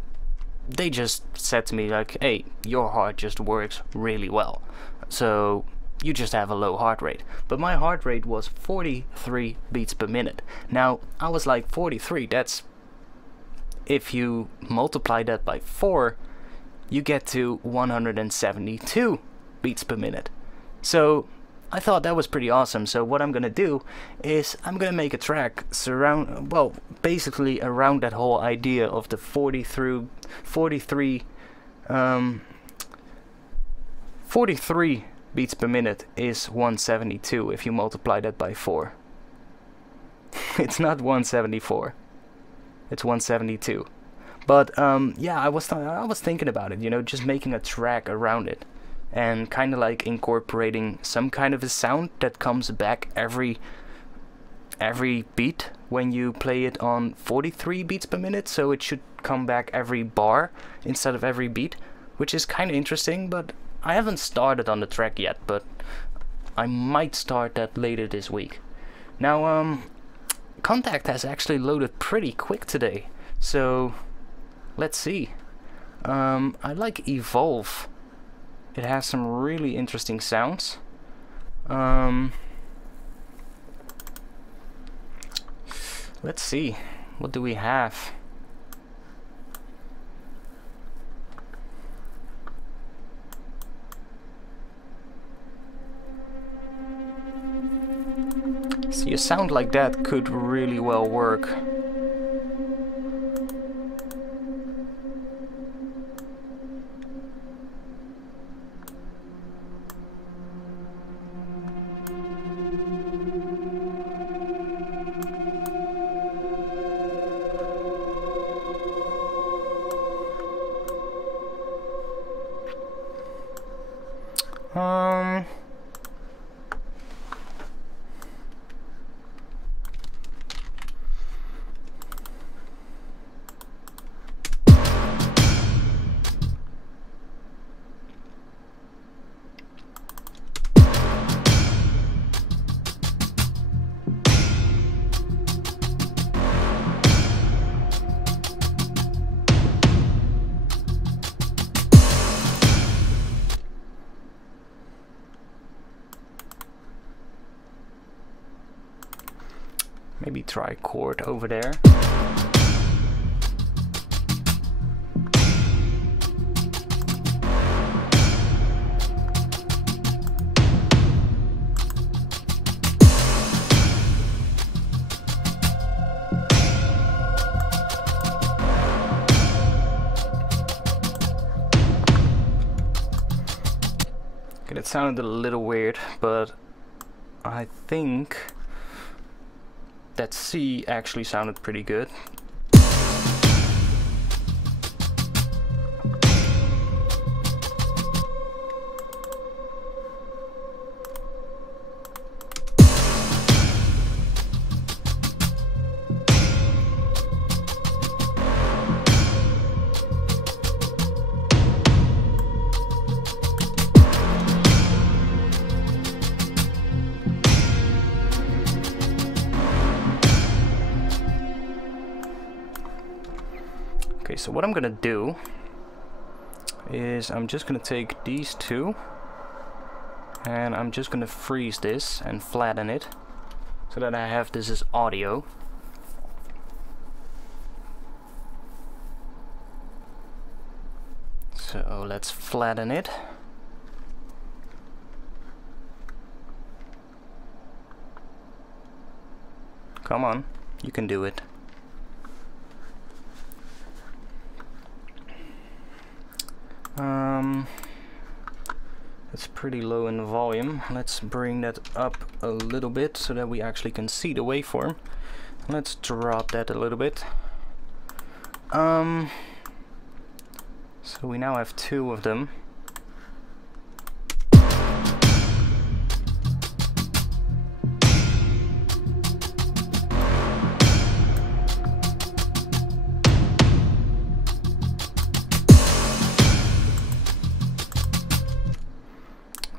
they just said to me like, hey, your heart just works really well, so you just have a low heart rate. But my heart rate was 43 beats per minute. Now I was like, 43, that's, if you multiply that by 4, you get to 172 beats per minute. So I thought that was pretty awesome. So what I'm gonna do is I'm gonna make a track basically around that whole idea of the 43 beats per minute is 172 if you multiply that by 4. It's not 174, it's 172. But yeah, I was thinking about it, you know, just making a track around it, and kind of like incorporating some kind of a sound that comes back every beat when you play it on 43 beats per minute, so it should come back every bar instead of every beat, which is kind of interesting. But I haven't started on the track yet, but I might start that later this week. Now Contact has actually loaded pretty quick today, so let's see. I like Evolve. It has some really interesting sounds. Let's see, what do we have? See, a sound like that could really well work. Maybe try chord over there. Okay, that sounded a little weird, but I think that C actually sounded pretty good. so what I'm gonna do is I'm just gonna take these two and I'm just gonna freeze this and flatten it so that I have this as audio. So let's flatten it. Come on, you can do it. It's pretty low in volume. Let's bring that up a little bit so that we actually can see the waveform. Let's drop that a little bit. So we now have two of them.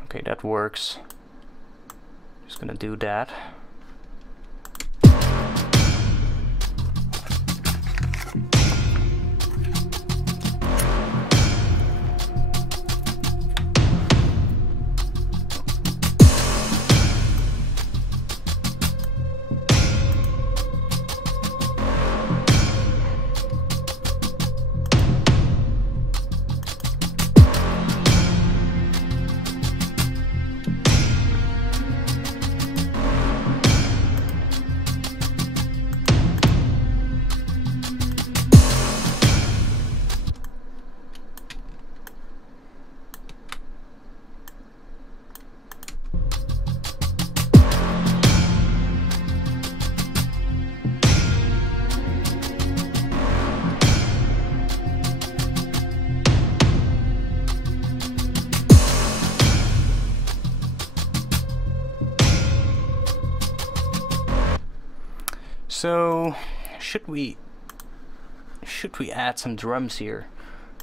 Okay, that works. Just gonna do that. So should we add some drums here?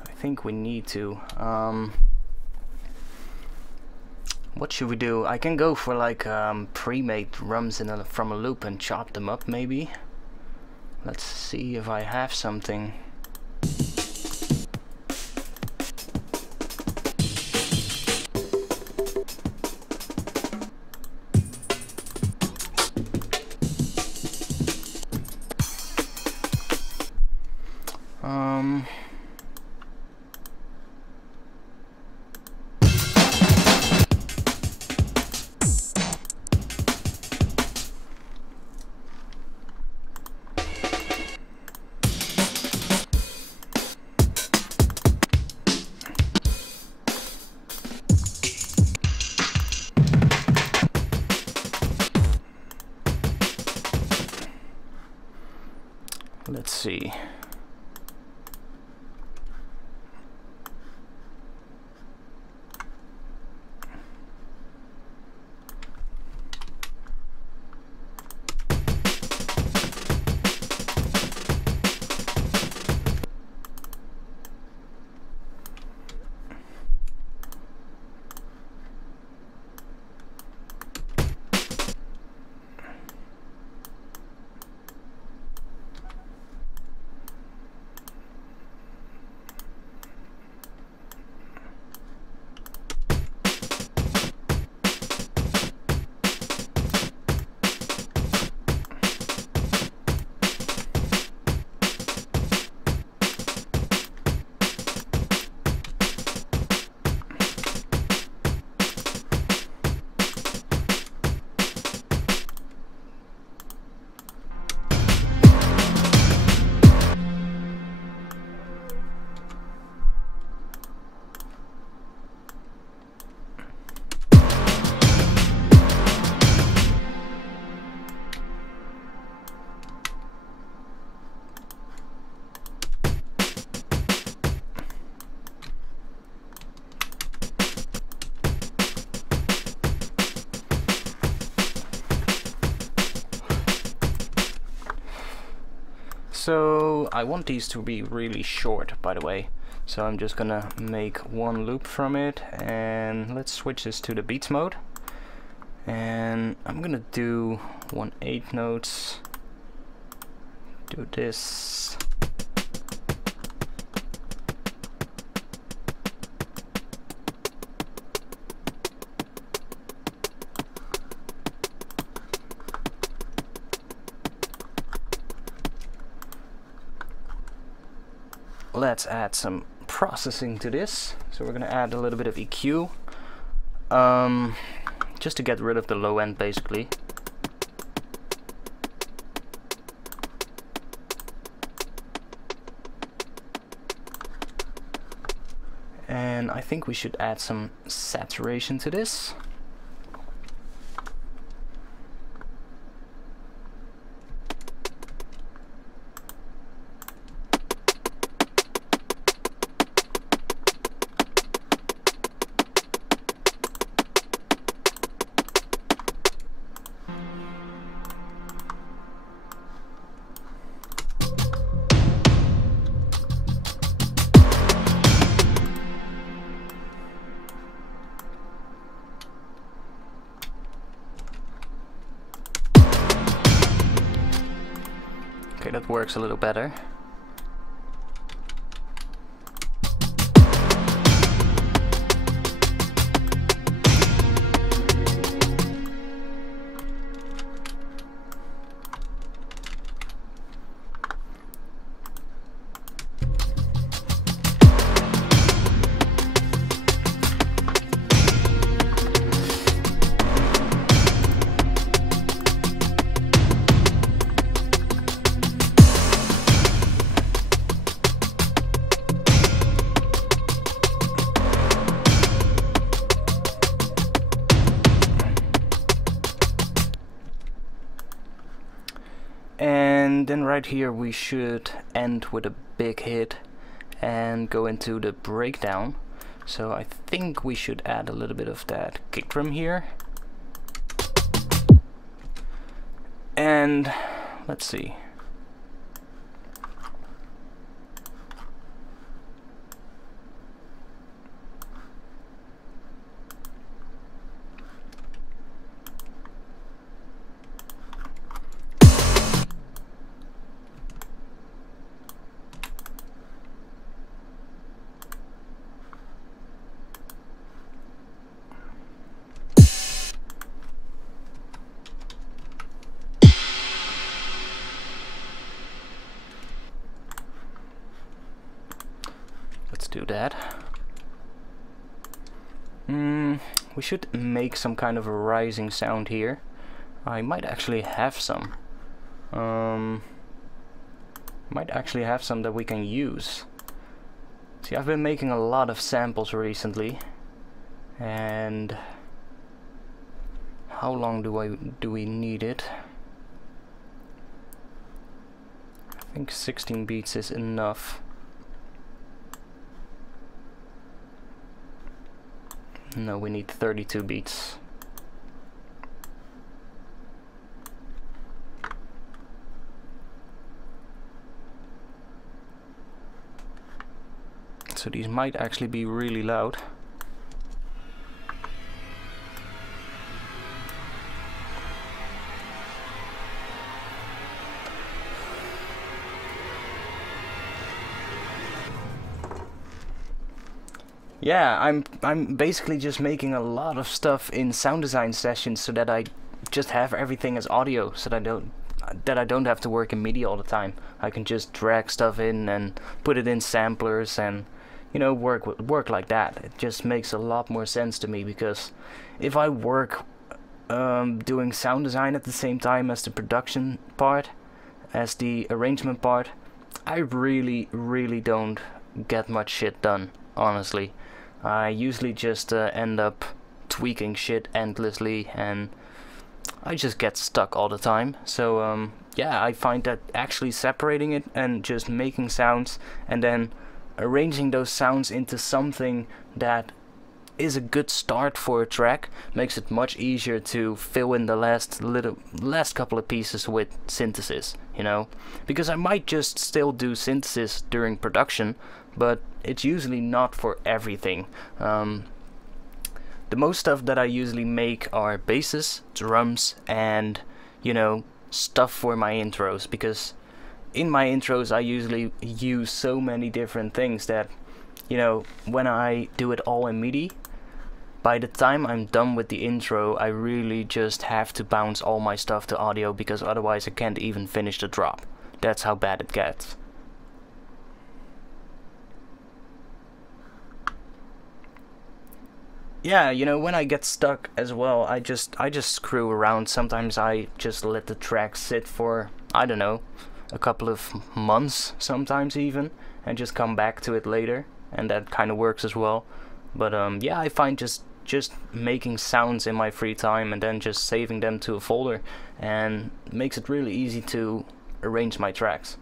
I think we need to. What should we do? I can go for like pre-made drums from a loop and chop them up maybe. Let's see if I have something. Let's see. So I want these to be really short, by the way. So I'm just gonna make one loop from it, and let's switch this to the beats mode. And I'm gonna do 1/8 notes. Do this. let's add some processing to this. So we're gonna add a little bit of EQ, just to get rid of the low end basically. And I think we should add some saturation to this. Okay, that works a little better. And then right here we should end with a big hit and go into the breakdown. So I think we should add a little bit of that kick drum here. And let's see. Let's do that. We should make some kind of a rising sound here. I might actually have some. That we can use. See, I've been making a lot of samples recently, and how long do we need it? I think 16 beats is enough. No, we need 32 beats. So these might actually be really loud. Yeah, I'm basically just making a lot of stuff in sound design sessions so that I just have everything as audio, so that I don't have to work in MIDI all the time. I can just drag stuff in and put it in samplers and, you know, work like that. It just makes a lot more sense to me, because if I work doing sound design at the same time as the production part, as the arrangement part, I really don't get much shit done, honestly. I usually just end up tweaking shit endlessly, and I just get stuck all the time. So yeah, I find that actually separating it and just making sounds and then arranging those sounds into something that is a good start for a track makes it much easier to fill in the last couple of pieces with synthesis, you know, because I might just still do synthesis during production, but it's usually not for everything. The most stuff that I usually make are basses, drums, and, you know, stuff for my intros, because in my intros I usually use so many different things that, you know, when I do it all in MIDI, by the time I'm done with the intro, I really just have to bounce all my stuff to audio, because otherwise I can't even finish the drop. That's how bad it gets. yeah, you know, when I get stuck as well, I just screw around. Sometimes I just let the track sit for, I don't know, a couple of months, sometimes even, and just come back to it later, and that kind of works as well. But yeah, I find just making sounds in my free time and then just saving them to a folder, and makes it really easy to arrange my tracks.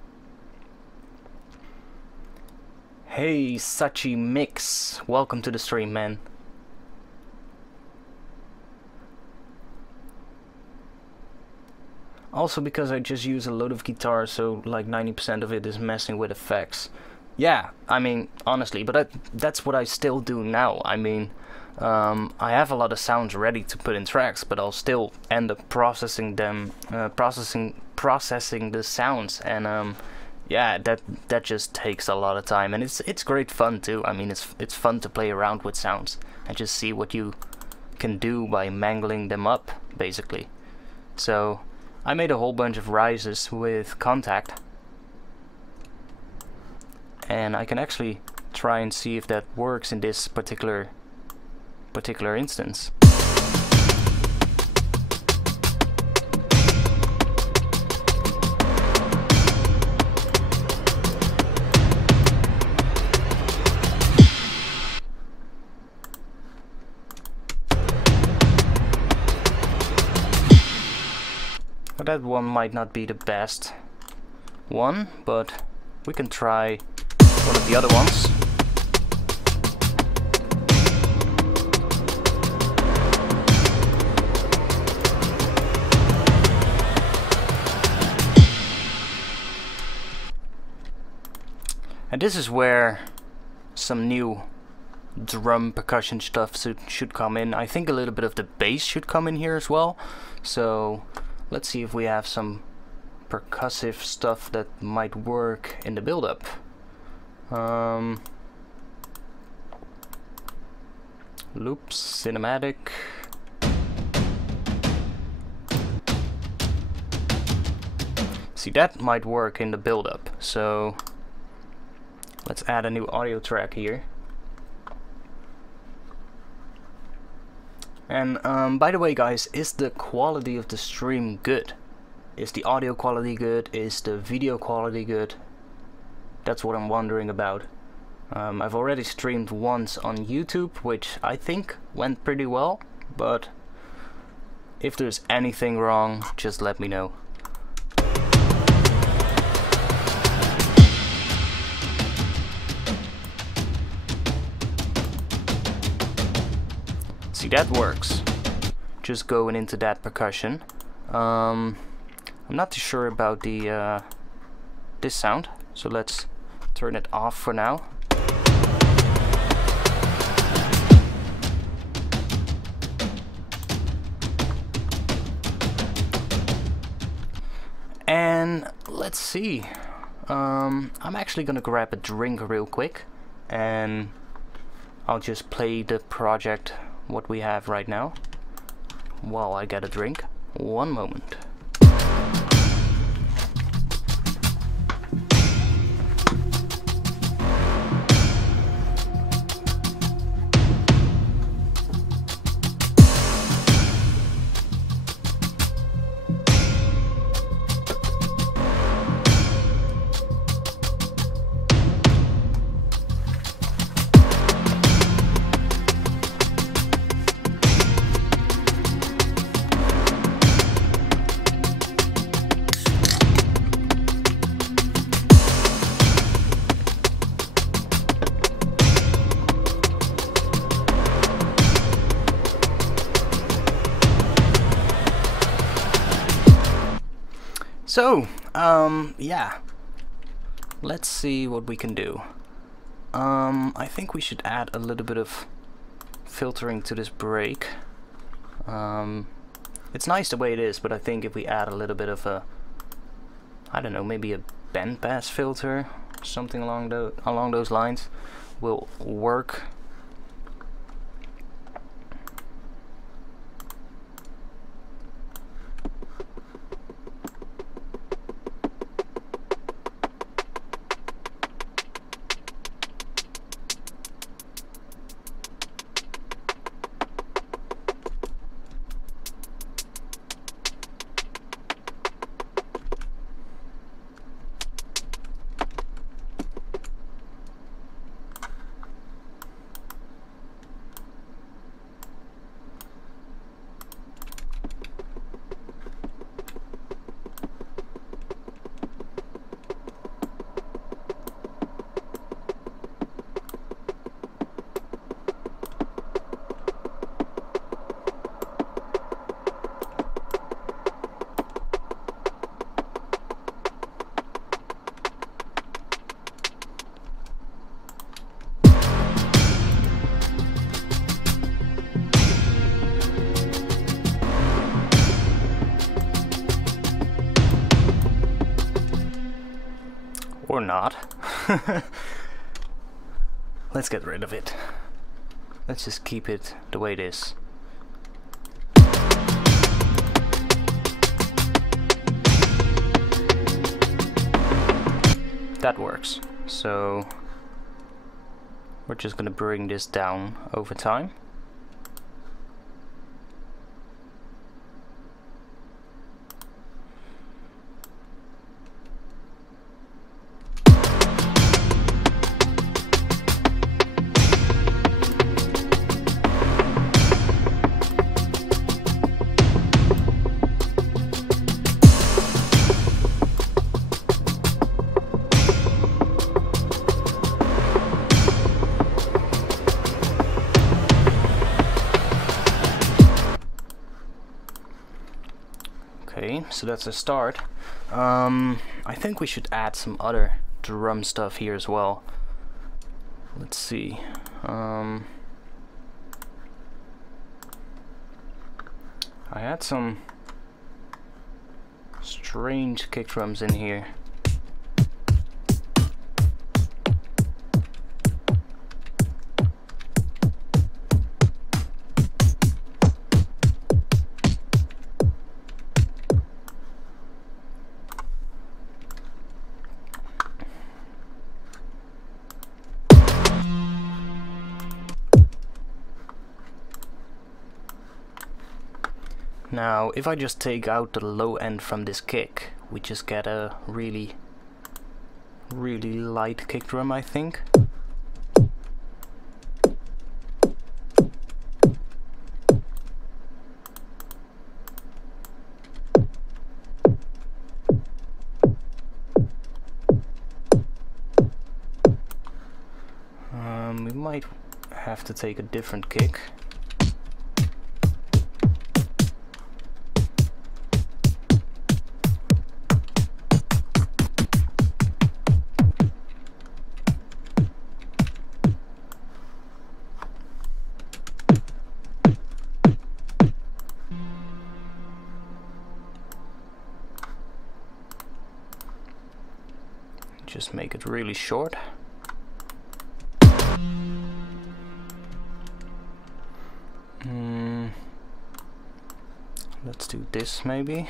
Hey Sachi Mix, welcome to the stream, man. Also because I just use a load of guitar, so like 90% of it is messing with effects. Yeah, I mean, honestly, but that's what I still do now. I mean, I have a lot of sounds ready to put in tracks, but I'll still end up processing them, processing the sounds, and yeah, that just takes a lot of time, and it's great fun too. I mean, it's fun to play around with sounds and just see what you can do by mangling them up, basically. So I made a whole bunch of rises with Contact, and I can actually try and see if that works in this particular instance. That one might not be the best one, but we can try one of the other ones. And this is where some new drum percussion stuff should come in. I think a little bit of the bass should come in here as well. So let's see if we have some percussive stuff that might work in the build-up. Loops, cinematic. See, that might work in the build-up. So let's add a new audio track here. And by the way, guys, is the quality of the stream good? Is the audio quality good? Is the video quality good? That's what I'm wondering about. I've already streamed once on YouTube, which I think went pretty well, but if there's anything wrong, just let me know. See, that works. Just going into that percussion. I'm not too sure about the this sound, so let's turn it off for now. And let's see. I'm actually gonna grab a drink real quick, and I'll just play the project what we have right now while I get a drink. One moment. So, yeah, let's see what we can do. I think we should add a little bit of filtering to this break. It's nice the way it is, but I think if we add a little bit of a, I don't know, maybe a bandpass filter, something along those lines, will work. Let's get rid of it. Let's just keep it the way it is. That works. So we're just gonna bring this down over time. Okay, so that's a start. I think we should add some other drum stuff here as well. Let's see. I had some strange kick drums in here. Now, if I just take out the low end from this kick, we just get a really light kick drum, I think. We might have to take a different kick. Just make it really short. Let's do this maybe.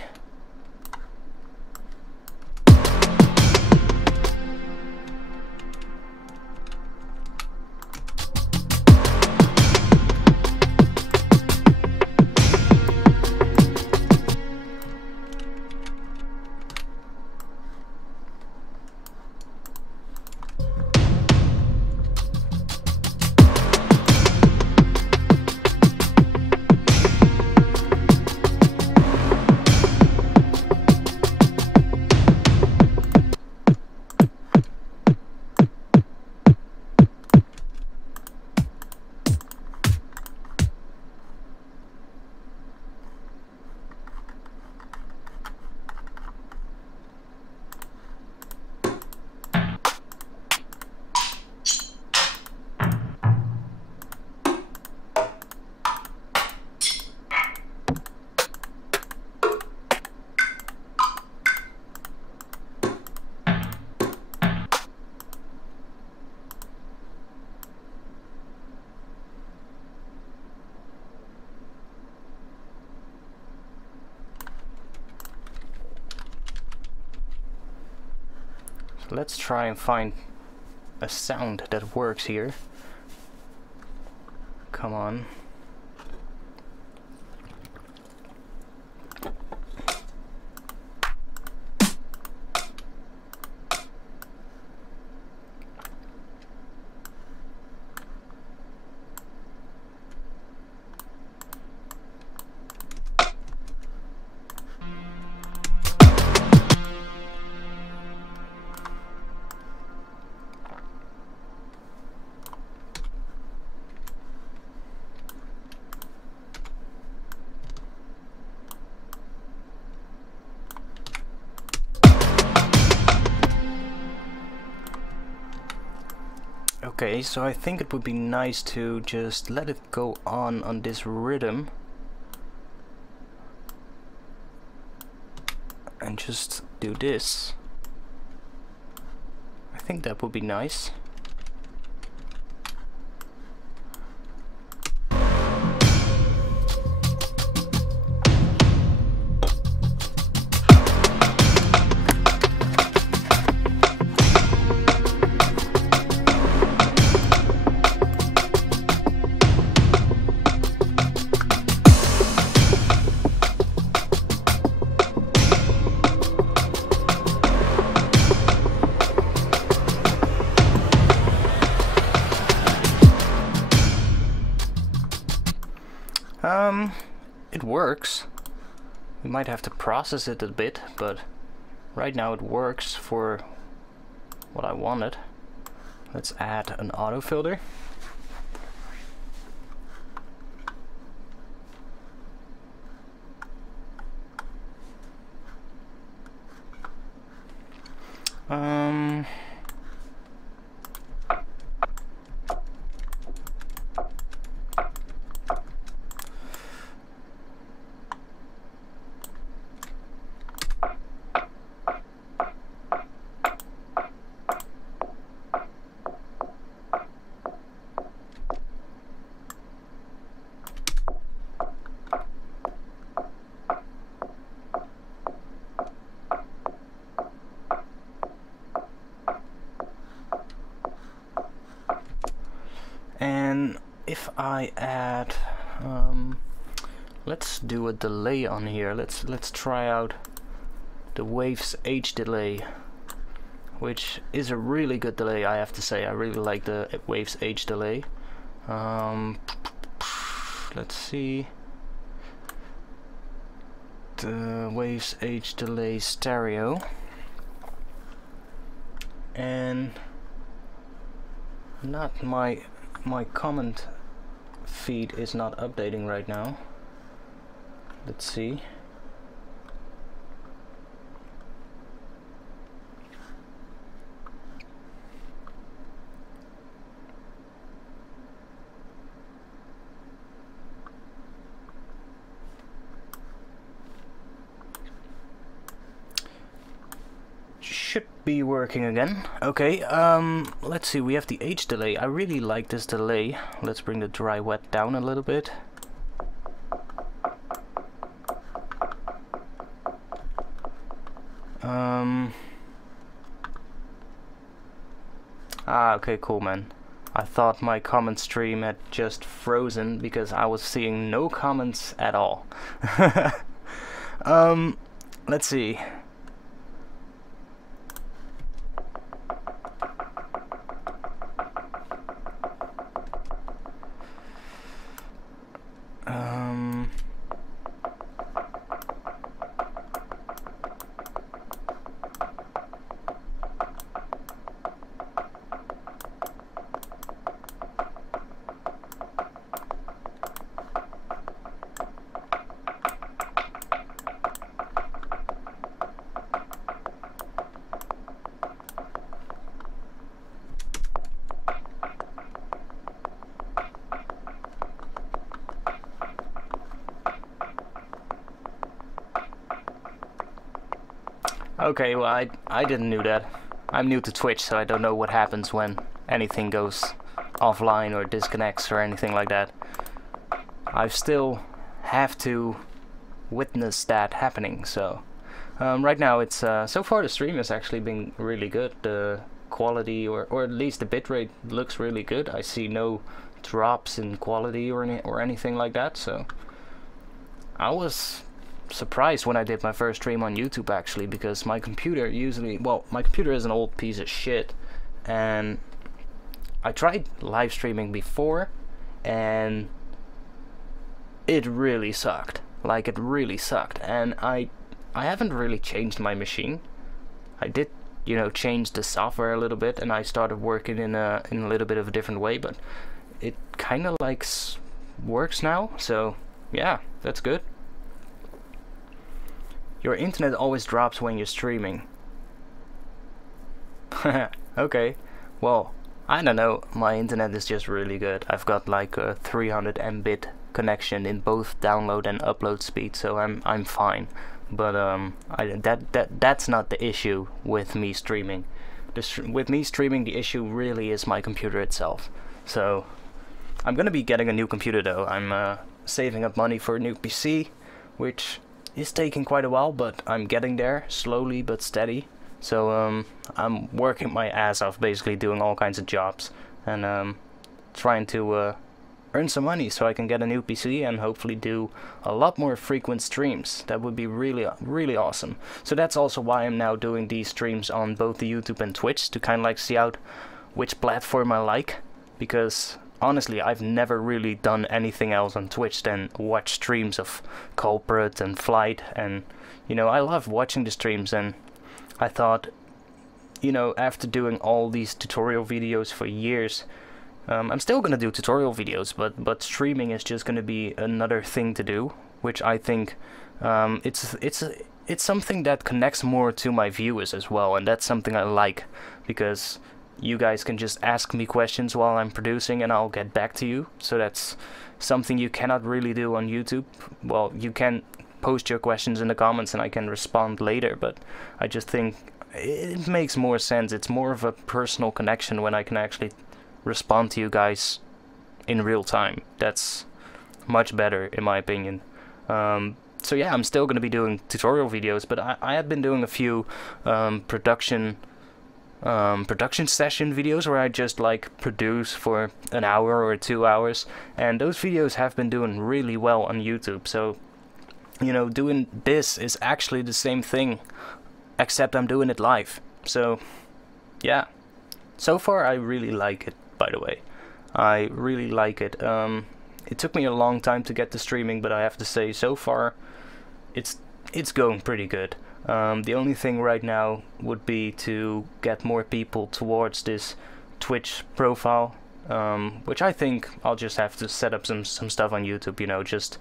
Let's try and find a sound that works here. Come on. Okay, so I think it would be nice to just let it go on this rhythm and just do this. I think that would be nice. It works. We might have to process it a bit, but right now it works for what I wanted. Let's add an autofilter. And if I add, let's do a delay on here. Let's try out the Waves H delay, which is a really good delay, I have to say. I really like the Waves H delay. Let's see, the Waves H delay stereo, and not my comment feed is not updating right now. Let's see. Should be working again. Okay, let's see, we have the H delay. I really like this delay. Let's bring the dry wet down a little bit. Okay, cool, man. I thought my comment stream had just frozen because I was seeing no comments at all. Let's see. Okay, well, I didn't know that. I'm new to Twitch, so I don't know what happens when anything goes offline or disconnects or anything like that. I still have to witness that happening, so right now it's so far the stream has actually been really good. The quality, or at least the bitrate, looks really good. I see no drops in quality or anything like that, so I was surprised when I did my first stream on YouTube, actually, because my computer usually, well, my computer is an old piece of shit, and I tried live streaming before and it really sucked. Like, it really sucked, and I haven't really changed my machine. I did, you know, change the software a little bit, and I started working in a little bit of a different way, but it kind of like works now, so yeah, that's good. Your internet always drops when you're streaming. Okay, well, I don't know, my internet is just really good. I've got like a 300 Mbit connection in both download and upload speed, so I'm fine. But that's not the issue with me streaming. with me streaming, the issue really is my computer itself. So I'm gonna be getting a new computer though. I'm saving up money for a new PC, which is taking quite a while, but I'm getting there, slowly but steady. So I'm working my ass off, basically doing all kinds of jobs, and trying to earn some money so I can get a new PC and hopefully do a lot more frequent streams. That would be really awesome. So that's also why I'm now doing these streams on both the YouTube and Twitch, to kind of like see out which platform I like, because honestly I've never really done anything else on Twitch than watch streams of Culprit and Flight, and you know, I love watching the streams, and I thought, you know, after doing all these tutorial videos for years, I'm still gonna do tutorial videos, but streaming is just gonna be another thing to do, which I think it's something that connects more to my viewers as well, and that's something I like, because you guys can just ask me questions while I'm producing and I'll get back to you. So that's something you cannot really do on YouTube. Well, you can post your questions in the comments and I can respond later, but I just think it makes more sense. It's more of a personal connection when I can actually respond to you guys in real time. That's much better in my opinion. So yeah, I'm still going to be doing tutorial videos, but I have been doing a few production session videos where I just like produce for an hour or 2 hours, and those videos have been doing really well on YouTube. So you know, doing this is actually the same thing, except I'm doing it live. So yeah, so far I really like it. By the way, I really like it. It took me a long time to get to streaming, but I have to say, so far it's going pretty good. The only thing right now would be to get more people towards this Twitch profile, which I think I'll just have to set up some stuff on YouTube, you know, just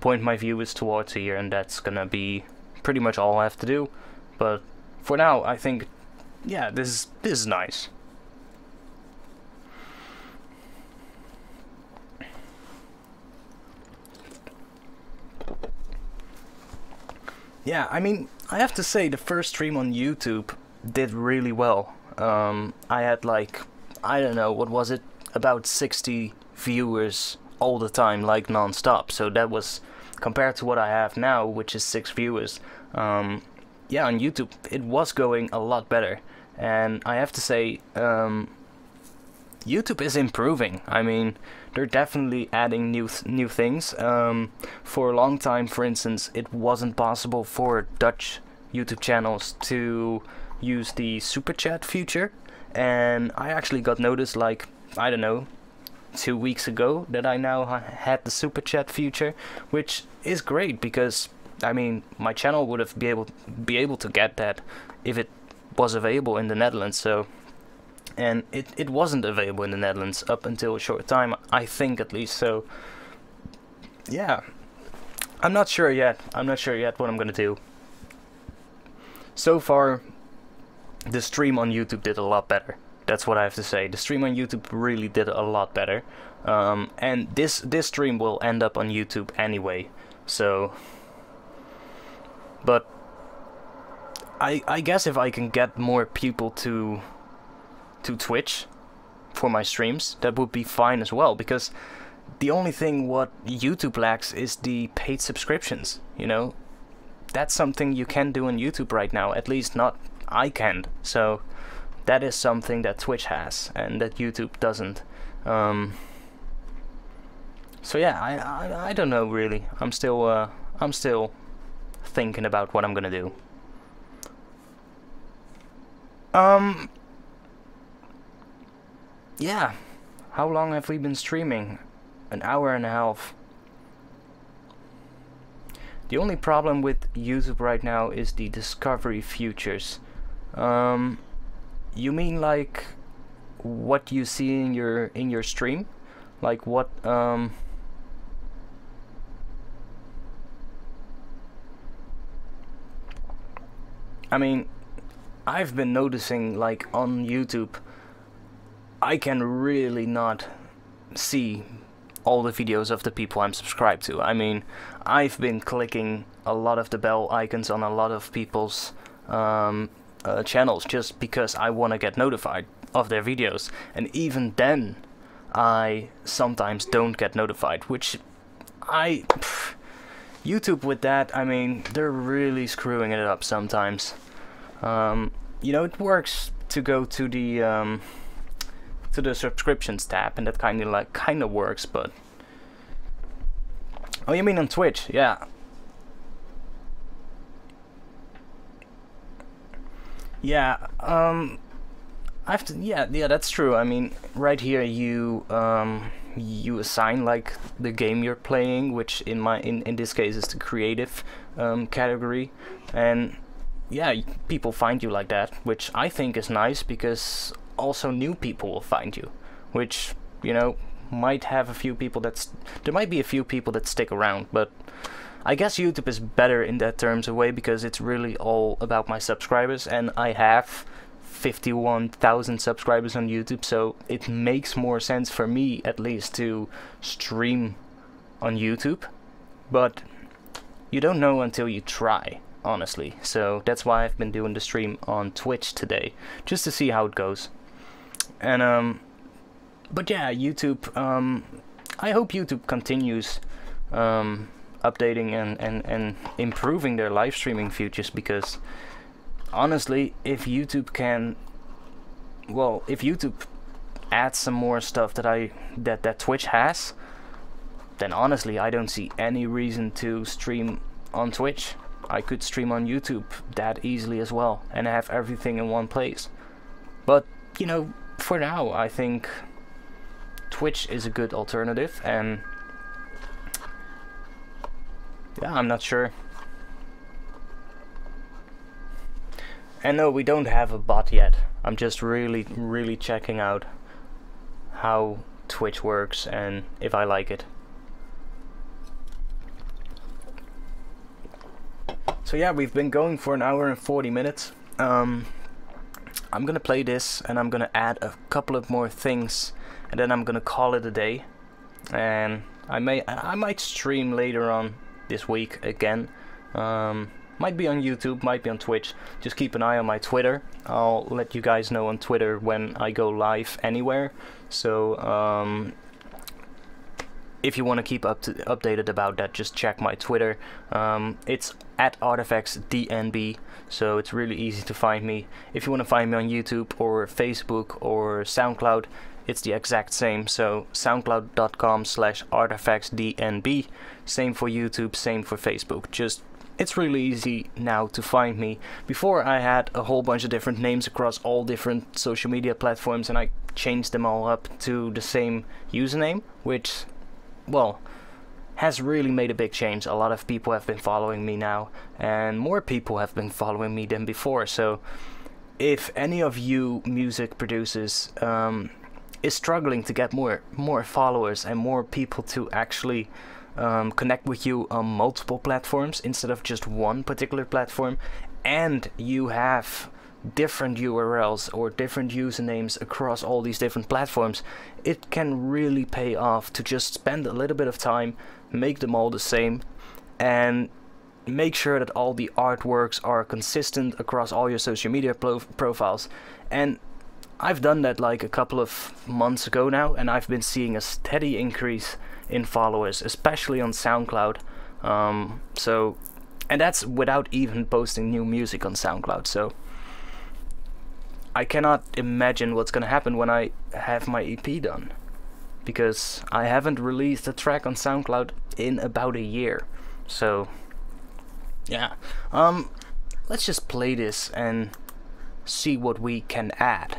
point my viewers towards here, and that's gonna be pretty much all I have to do. But for now, I think, yeah, this is nice. Yeah, I mean, I have to say the first stream on YouTube did really well. I had like, I don't know, what was it, about 60 viewers all the time, like non-stop. So that was, compared to what I have now, which is 6 viewers, yeah, on YouTube it was going a lot better. And I have to say, YouTube is improving. I mean, they're definitely adding new things. For a long time, for instance, it wasn't possible for Dutch YouTube channels to use the super chat feature, and I actually got notice, like, I don't know, 2 weeks ago, that I now had the super chat feature, which is great, because I mean, my channel would have be able to get that if it was available in the Netherlands. So, and it wasn't available in the Netherlands up until a short time, I think, at least. So yeah, I'm not sure yet what I'm gonna do. So far, the stream on YouTube did a lot better. That's what I have to say. The stream on YouTube really did a lot better. And this stream will end up on YouTube anyway. So, but I guess if I can get more people to Twitch for my streams, that would be fine as well, because the only thing what YouTube lacks is the paid subscriptions, you know. That's something you can do on YouTube right now, at least not I can't. So that is something that Twitch has and that YouTube doesn't. So yeah, I don't know really. I'm still thinking about what I'm gonna do. Yeah, how long have we been streaming? An hour and a half. The only problem with YouTube right now is the discovery features. You mean like what you see in your stream? Like what I mean, I've been noticing, like, on YouTube, I can really not see all the videos of the people I'm subscribed to. I mean, I've been clicking a lot of the bell icons on a lot of people's channels just because I want to get notified of their videos, and even then I sometimes don't get notified, which YouTube with that, I mean, they're really screwing it up sometimes. You know, it works to go to the subscriptions tab, and that kind of works, but oh, you mean on Twitch? Yeah. Yeah, yeah, that's true. I mean, right here you you assign like the game you're playing, which in this case is the creative category, and yeah, people find you like that, which I think is nice, because also new people will find you, which, you know, might have a few people there might be a few people that stick around, but I guess YouTube is better in that terms of way, because it's really all about my subscribers, and I have 51,000 subscribers on YouTube, so it makes more sense for me, at least, to stream on YouTube. But you don't know until you try, honestly, so that's why I've been doing the stream on Twitch today, just to see how it goes. And but yeah, YouTube, I hope YouTube continues updating and improving their live streaming features, because honestly, if YouTube adds some more stuff that Twitch has, then honestly I don't see any reason to stream on Twitch. I could stream on YouTube that easily as well, and have everything in one place. But, you know, for now I think Twitch is a good alternative, and yeah, I'm not sure. And no, we don't have a bot yet. I'm just really checking out how Twitch works and if I like it. So yeah, we've been going for an hour and 40 minutes. I'm gonna play this, and I'm gonna add a couple of more things, and then I'm gonna call it a day. And I might stream later on this week again. Might be on YouTube, might be on Twitch. Just keep an eye on my Twitter. I'll let you guys know on Twitter when I go live anywhere. So if you want to keep updated about that, just check my Twitter. It's at ARTFX DNB, so it's really easy to find me. If you want to find me on YouTube or Facebook or SoundCloud, it's the exact same. So soundcloud.com/artfxdnb. Same for YouTube, same for Facebook. Just, it's really easy now to find me. Before, I had a whole bunch of different names across all different social media platforms, and I changed them all up to the same username, which, well, has really made a big change. A lot of people have been following me now, and more people have been following me than before. So if any of you music producers is struggling to get more followers and more people to actually connect with you on multiple platforms instead of just one particular platform, and you have different URLs or different usernames across all these different platforms, it can really pay off to just spend a little bit of time, make them all the same, and make sure that all the artworks are consistent across all your social media profiles. And I've done that like a couple of months ago now, and I've been seeing a steady increase in followers, especially on SoundCloud. And that's without even posting new music on SoundCloud. So I cannot imagine what's gonna happen when I have my EP done, because I haven't released a track on SoundCloud in about a year. So yeah, let's just play this and see what we can add.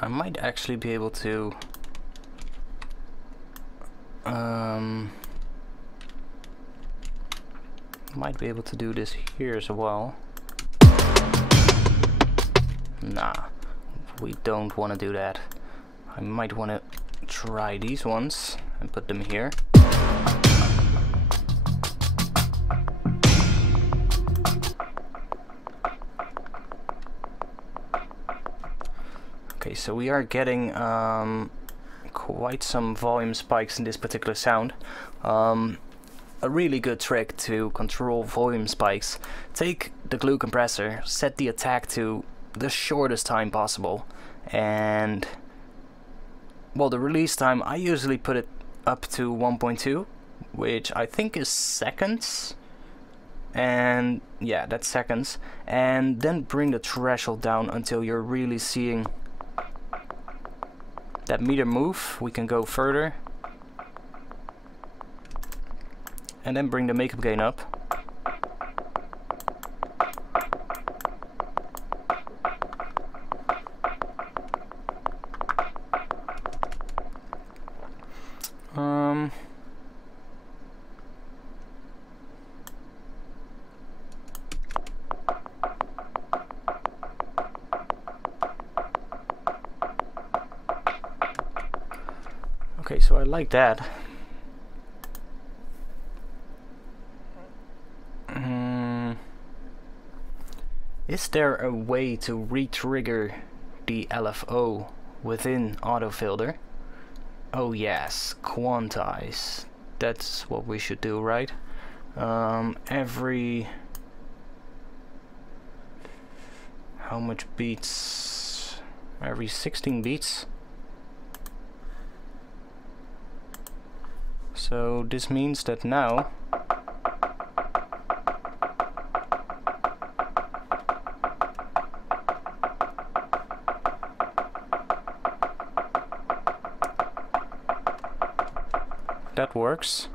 I might actually be able to do this here as well. Nah, we don't want to do that. I might want to try these ones and put them here. Okay, so we are getting quite some volume spikes in this particular sound. A really good trick to control volume spikes: take the glue compressor, set the attack to the shortest time possible, and well, the release time, I usually put it up to 1.2, which I think is seconds. And yeah, that's seconds. And then bring the threshold down until you're really seeing that meter move. We can go further. And then bring the makeup gain up. Okay, so I like that. Is there a way to re-trigger the LFO within autofilter? Oh yes, quantize. That's what we should do, right? Every... how much beats? Every 16 beats. So this means that now that works.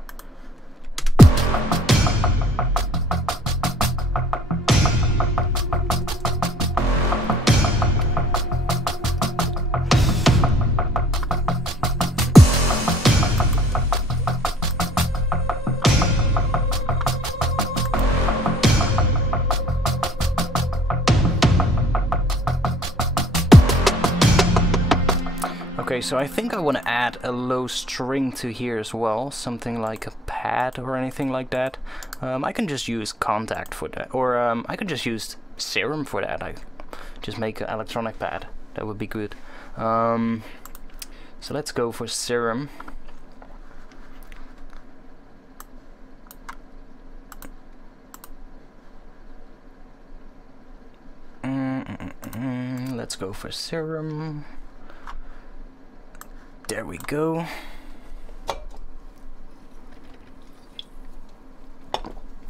Okay, so I think I want to add a low string to here as well, something like a pad or anything like that. I can just use Contact for that, or I can just use Serum for that. I just make an electronic pad, that would be good. So let's go for Serum. Let's go for Serum. There we go.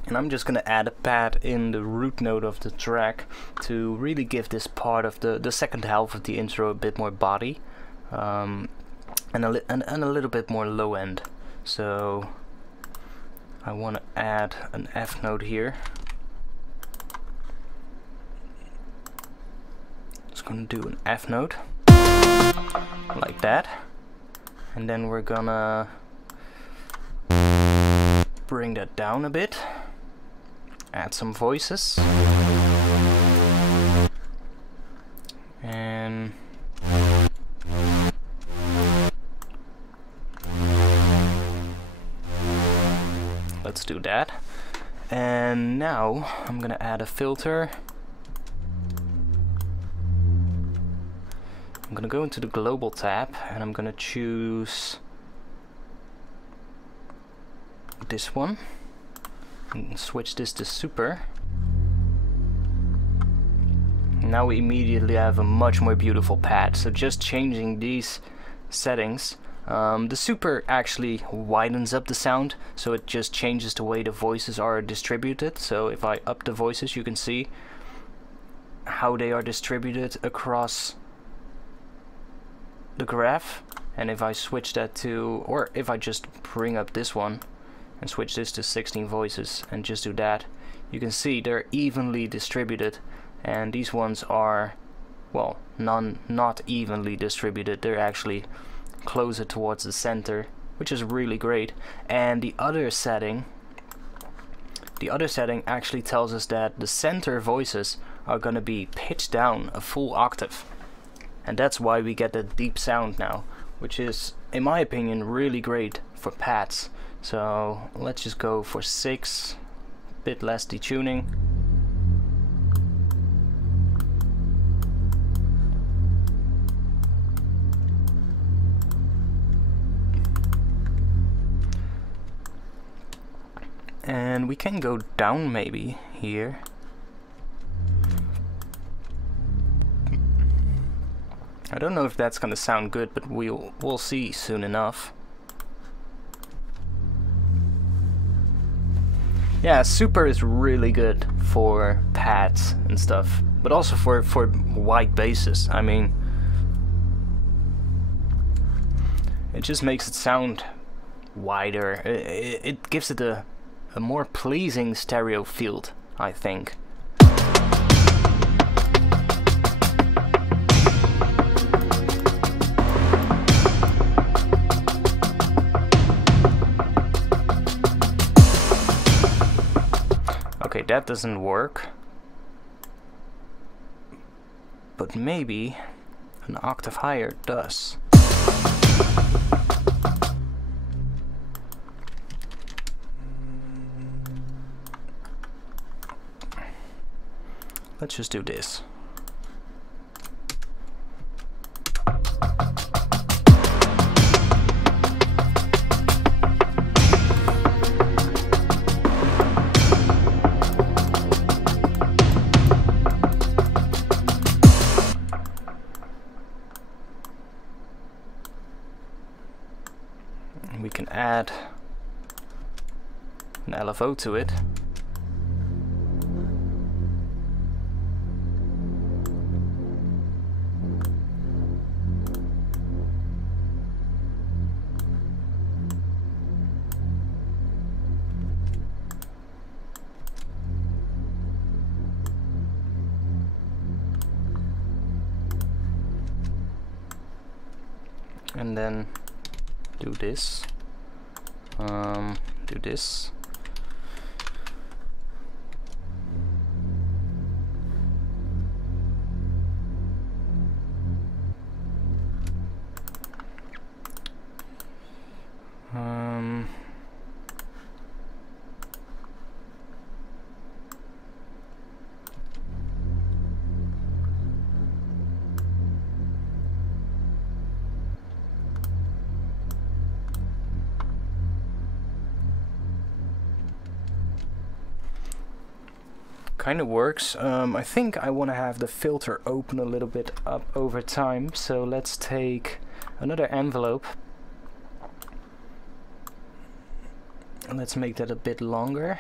And I'm just gonna add a pad in the root node of the track to really give this part of the second half of the intro a bit more body, and a little bit more low end. So I want to add an F note here. Just gonna do an F note like that. And then we're gonna bring that down a bit, add some voices, and let's do that. And now I'm gonna add a filter. I'm gonna go into the global tab and I'm gonna choose this one and switch this to super. Now we immediately have a much more beautiful pad. So just changing these settings, the super actually widens up the sound, so it just changes the way the voices are distributed. So if I up the voices, you can see how they are distributed across the graph. And if I switch that to, or if I just bring up this one and switch this to 16 voices and just do that, you can see they're evenly distributed, and these ones are well, not evenly distributed. They're actually closer towards the center, which is really great. And the other setting actually tells us that the center voices are gonna be pitched down a full octave, and that's why we get that deep sound now, which is, in my opinion, really great for pads. So let's just go for 6, bit less detuning. And we can go down maybe here. I don't know if that's gonna sound good, but we'll see soon enough. Yeah, super is really good for pads and stuff, but also for wide basses. I mean, it just makes it sound wider. It gives it a more pleasing stereo field, I think. Okay, that doesn't work, but maybe an octave higher does. Let's just do this. And we can add an LFO to it. And then do this, do this. Kind of works. I think I want to have the filter open a little bit up over time, so let's take another envelope and let's make that a bit longer.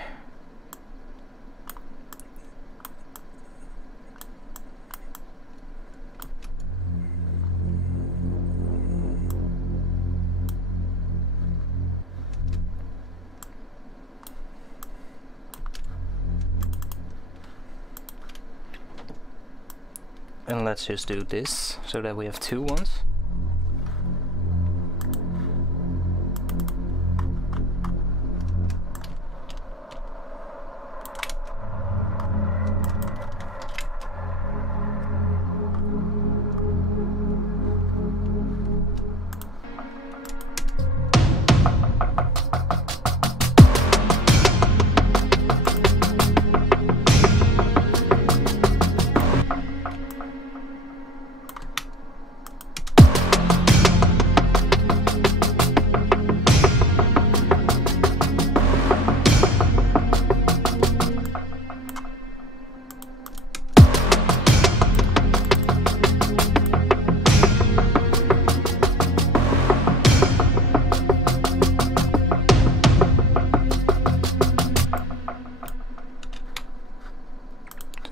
And let's just do this so that we have 2 ones.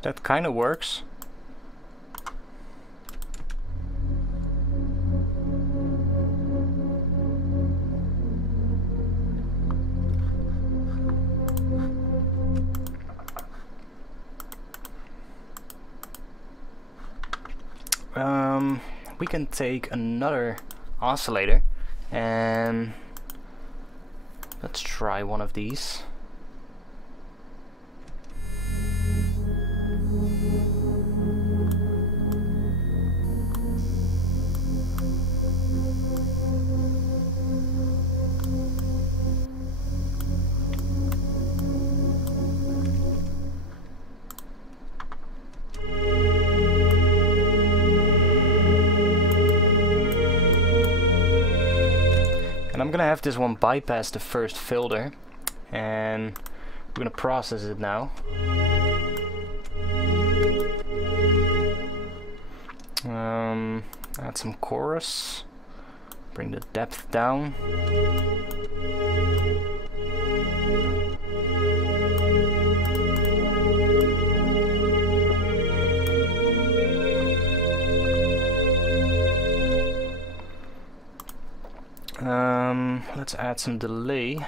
That kind of works. we can take another oscillator and let's try one of these. I'm gonna have this one bypass the first filter, and we're gonna process it now. Add some chorus, bring the depth down. Let's add some delay.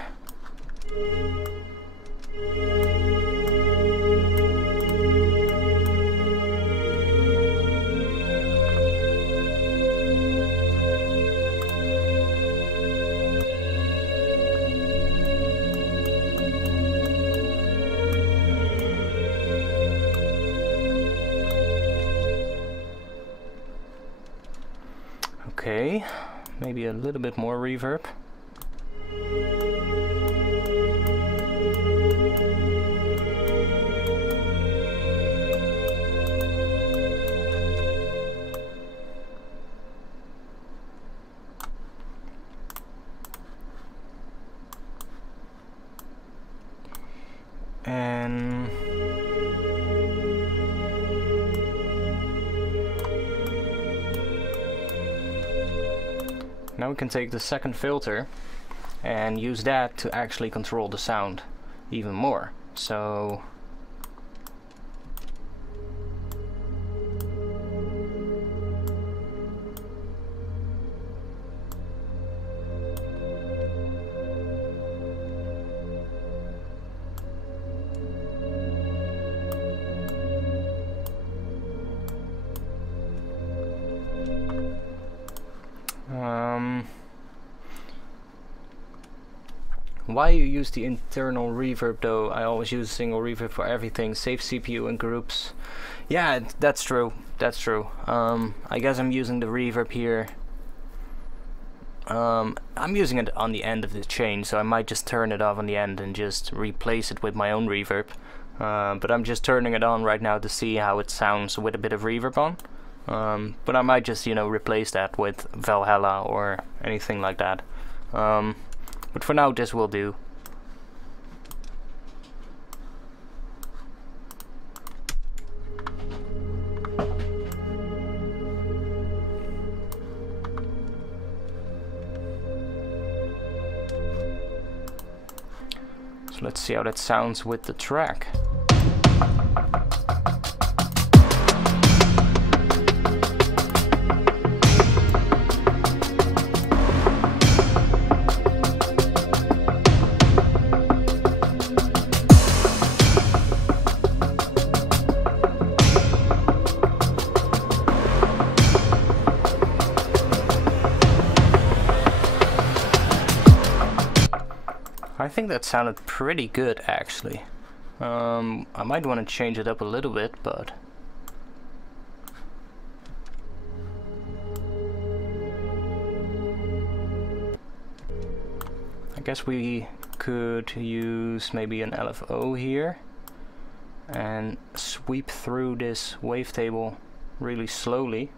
Okay, maybe a little bit more reverb. And now we can take the second filter and use that to actually control the sound even more. So why you use the internal reverb though? I always use single reverb for everything. Save CPU in groups. Yeah, that's true. That's true. I guess I'm using the reverb here. I'm using it on the end of the chain, so I might just turn it off on the end and just replace it with my own reverb. But I'm just turning it on right now to see how it sounds with a bit of reverb on. But I might just, you know, replace that with Valhalla or anything like that. But for now, this will do. So let's see how that sounds with the track. I think that sounded pretty good actually. I might want to change it up a little bit, but I guess we could use maybe an LFO here and sweep through this wavetable really slowly.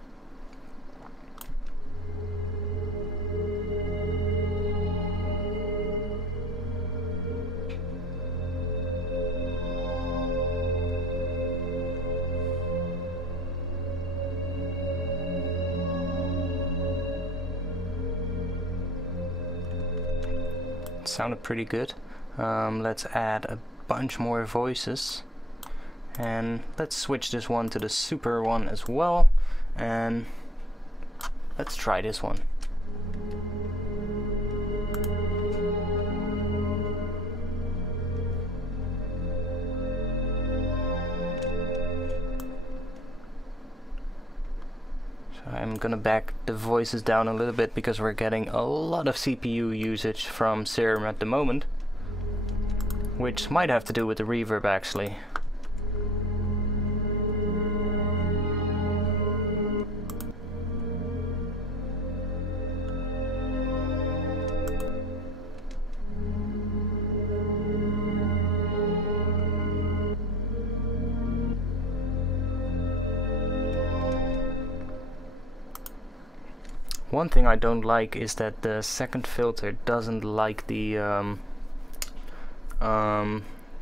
Sounded pretty good. Let's add a bunch more voices, and let's switch this one to the super one as well, and let's try this one. I'm gonna back the voices down a little bit because we're getting a lot of CPU usage from Serum at the moment, which might have to do with the reverb actually. One thing I don't like is that the second filter doesn't like the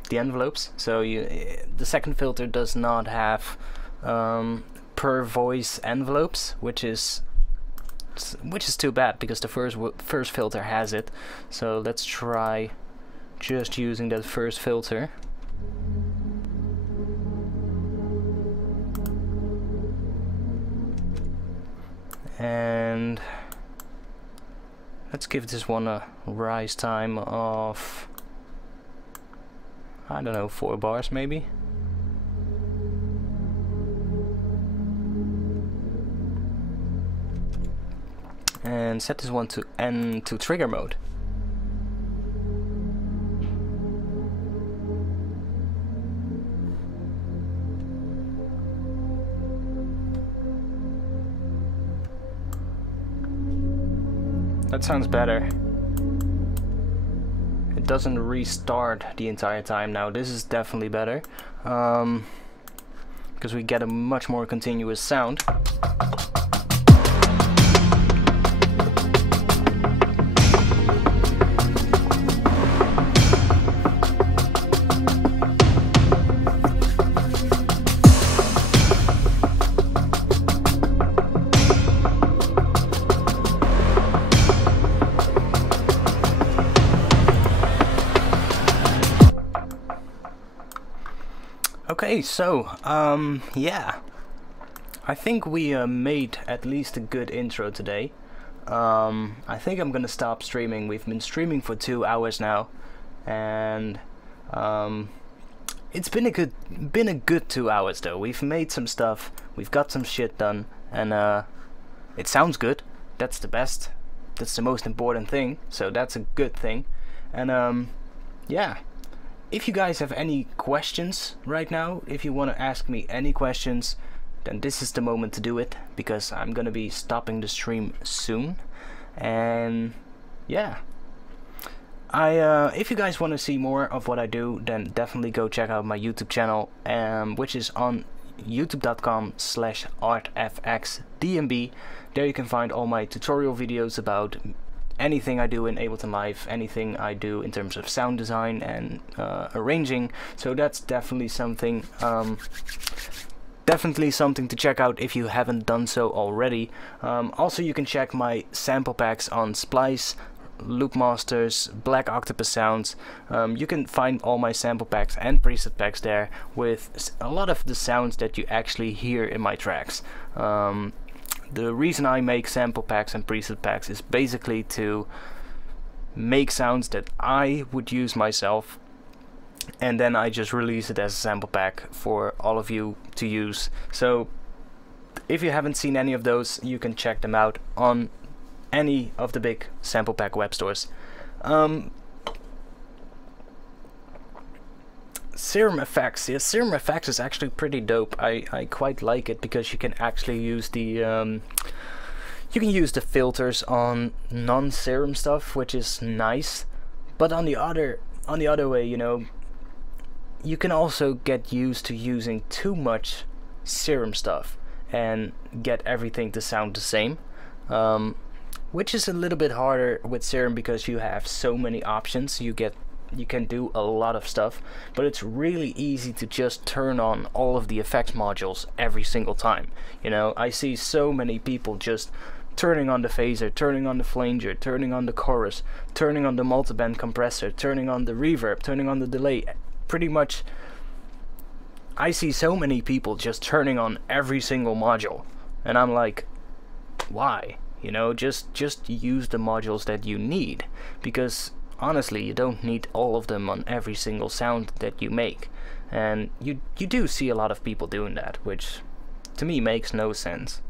envelopes. So the second filter does not have per voice envelopes, which is too bad because the first filter has it. So let's try just using that first filter. And let's give this one a rise time of, I don't know, 4 bars maybe. And set this one to N to trigger mode. That sounds better. It doesn't restart the entire time now. This is definitely better because we get a much more continuous sound. Okay, so yeah, I think we made at least a good intro today. I think I'm gonna stop streaming. We've been streaming for 2 hours now, and it's been a good 2 hours though. We've made some stuff, we've got some shit done, and it sounds good. That's the best. That's the most important thing. So that's a good thing, and yeah. If you guys have any questions right now, if you want to ask me any questions, then this is the moment to do it, because I'm gonna be stopping the stream soon. And yeah, if you guys want to see more of what I do, then definitely go check out my YouTube channel, which is on youtube.com/ARTFXDMB. There you can find all my tutorial videos about anything I do in Ableton Live, anything I do in terms of sound design and arranging. So that's definitely something to check out if you haven't done so already. Also, you can check my sample packs on Splice, Loopmasters, Black Octopus Sounds. You can find all my sample packs and preset packs there with a lot of the sounds that you actually hear in my tracks. The reason I make sample packs and preset packs is basically to make sounds that I would use myself, and then I just release it as a sample pack for all of you to use. So if you haven't seen any of those, you can check them out on any of the big sample pack web stores. Serum effects. Yeah, Serum effects is actually pretty dope. I quite like it because you can actually use the filters on non-Serum stuff, which is nice. But on the other way, you know, you can also get used to using too much Serum stuff and get everything to sound the same, which is a little bit harder with Serum because you have so many options. You can do a lot of stuff, but it's really easy to just turn on all of the effects modules every single time. You know, I see so many people just turning on the phaser, turning on the flanger, turning on the chorus, turning on the multiband compressor, turning on the reverb, turning on the delay. Pretty much I see so many people just turning on every single module, and I'm like, why? You know, just use the modules that you need, because honestly, you don't need all of them on every single sound that you make. And you do see a lot of people doing that, which to me makes no sense.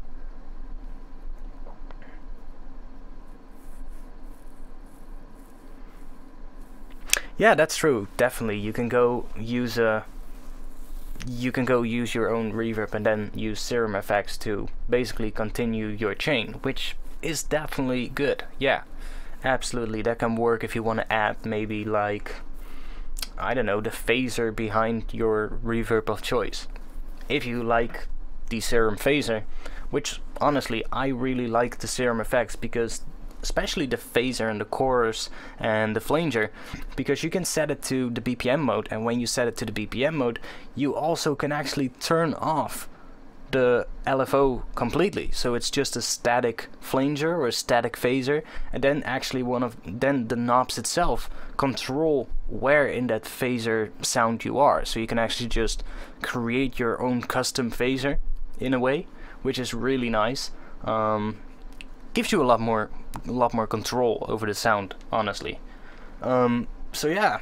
Yeah, that's true. Definitely, you can go use your own reverb and then use serum effects to basically continue your chain, which is definitely good. Yeah, absolutely, that can work if you want to add maybe like, I don't know, the phaser behind your reverb of choice. If you like the serum phaser, which honestly I really like the serum effects, because especially the phaser and the chorus and the flanger, because you can set it to the BPM mode, and when you set it to the BPM mode you also can actually turn off the LFO completely, so it's just a static flanger or a static phaser, and then actually then the knobs itself control where in that phaser sound you are, so you can actually just create your own custom phaser in a way, which is really nice. Gives you a lot more control over the sound, honestly. So yeah,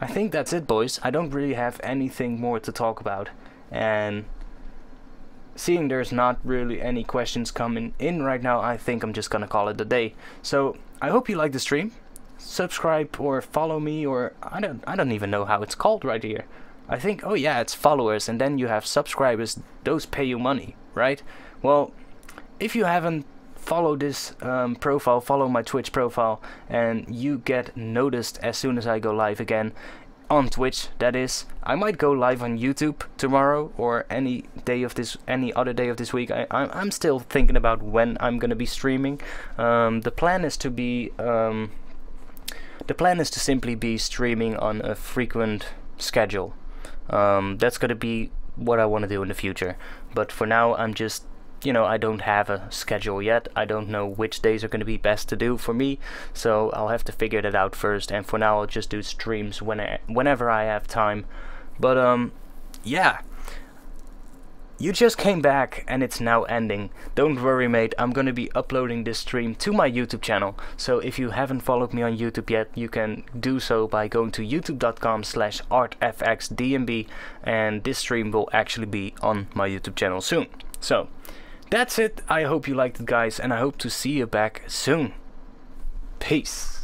I think that's it, boys. I don't really have anything more to talk about, and seeing there's not really any questions coming in right now, I think I'm just gonna call it a day. So I hope you like the stream. Subscribe or follow me, or I don't even know how it's called right here. I think, oh yeah, it's followers, and then you have subscribers. Those pay you money, right? Well, if you haven't followed this profile, follow my Twitch profile, and you get noticed as soon as I go live again on Twitch. That is, I might go live on YouTube tomorrow or any other day of this week. I'm still thinking about when I'm gonna be streaming. The plan is to simply be streaming on a frequent schedule. That's gonna be what I want to do in the future. But for now, I'm just, I don't have a schedule yet. I don't know which days are going to be best to do for me, so I'll have to figure that out first, and for now I'll just do streams whenever I have time. But yeah, you just came back and it's now ending. Don't worry, mate, I'm going to be uploading this stream to my YouTube channel, so if you haven't followed me on YouTube yet, you can do so by going to youtube.com/ARTFXDNB, and this stream will actually be on my YouTube channel soon. So that's it. I hope you liked it, guys, and I hope to see you back soon. Peace.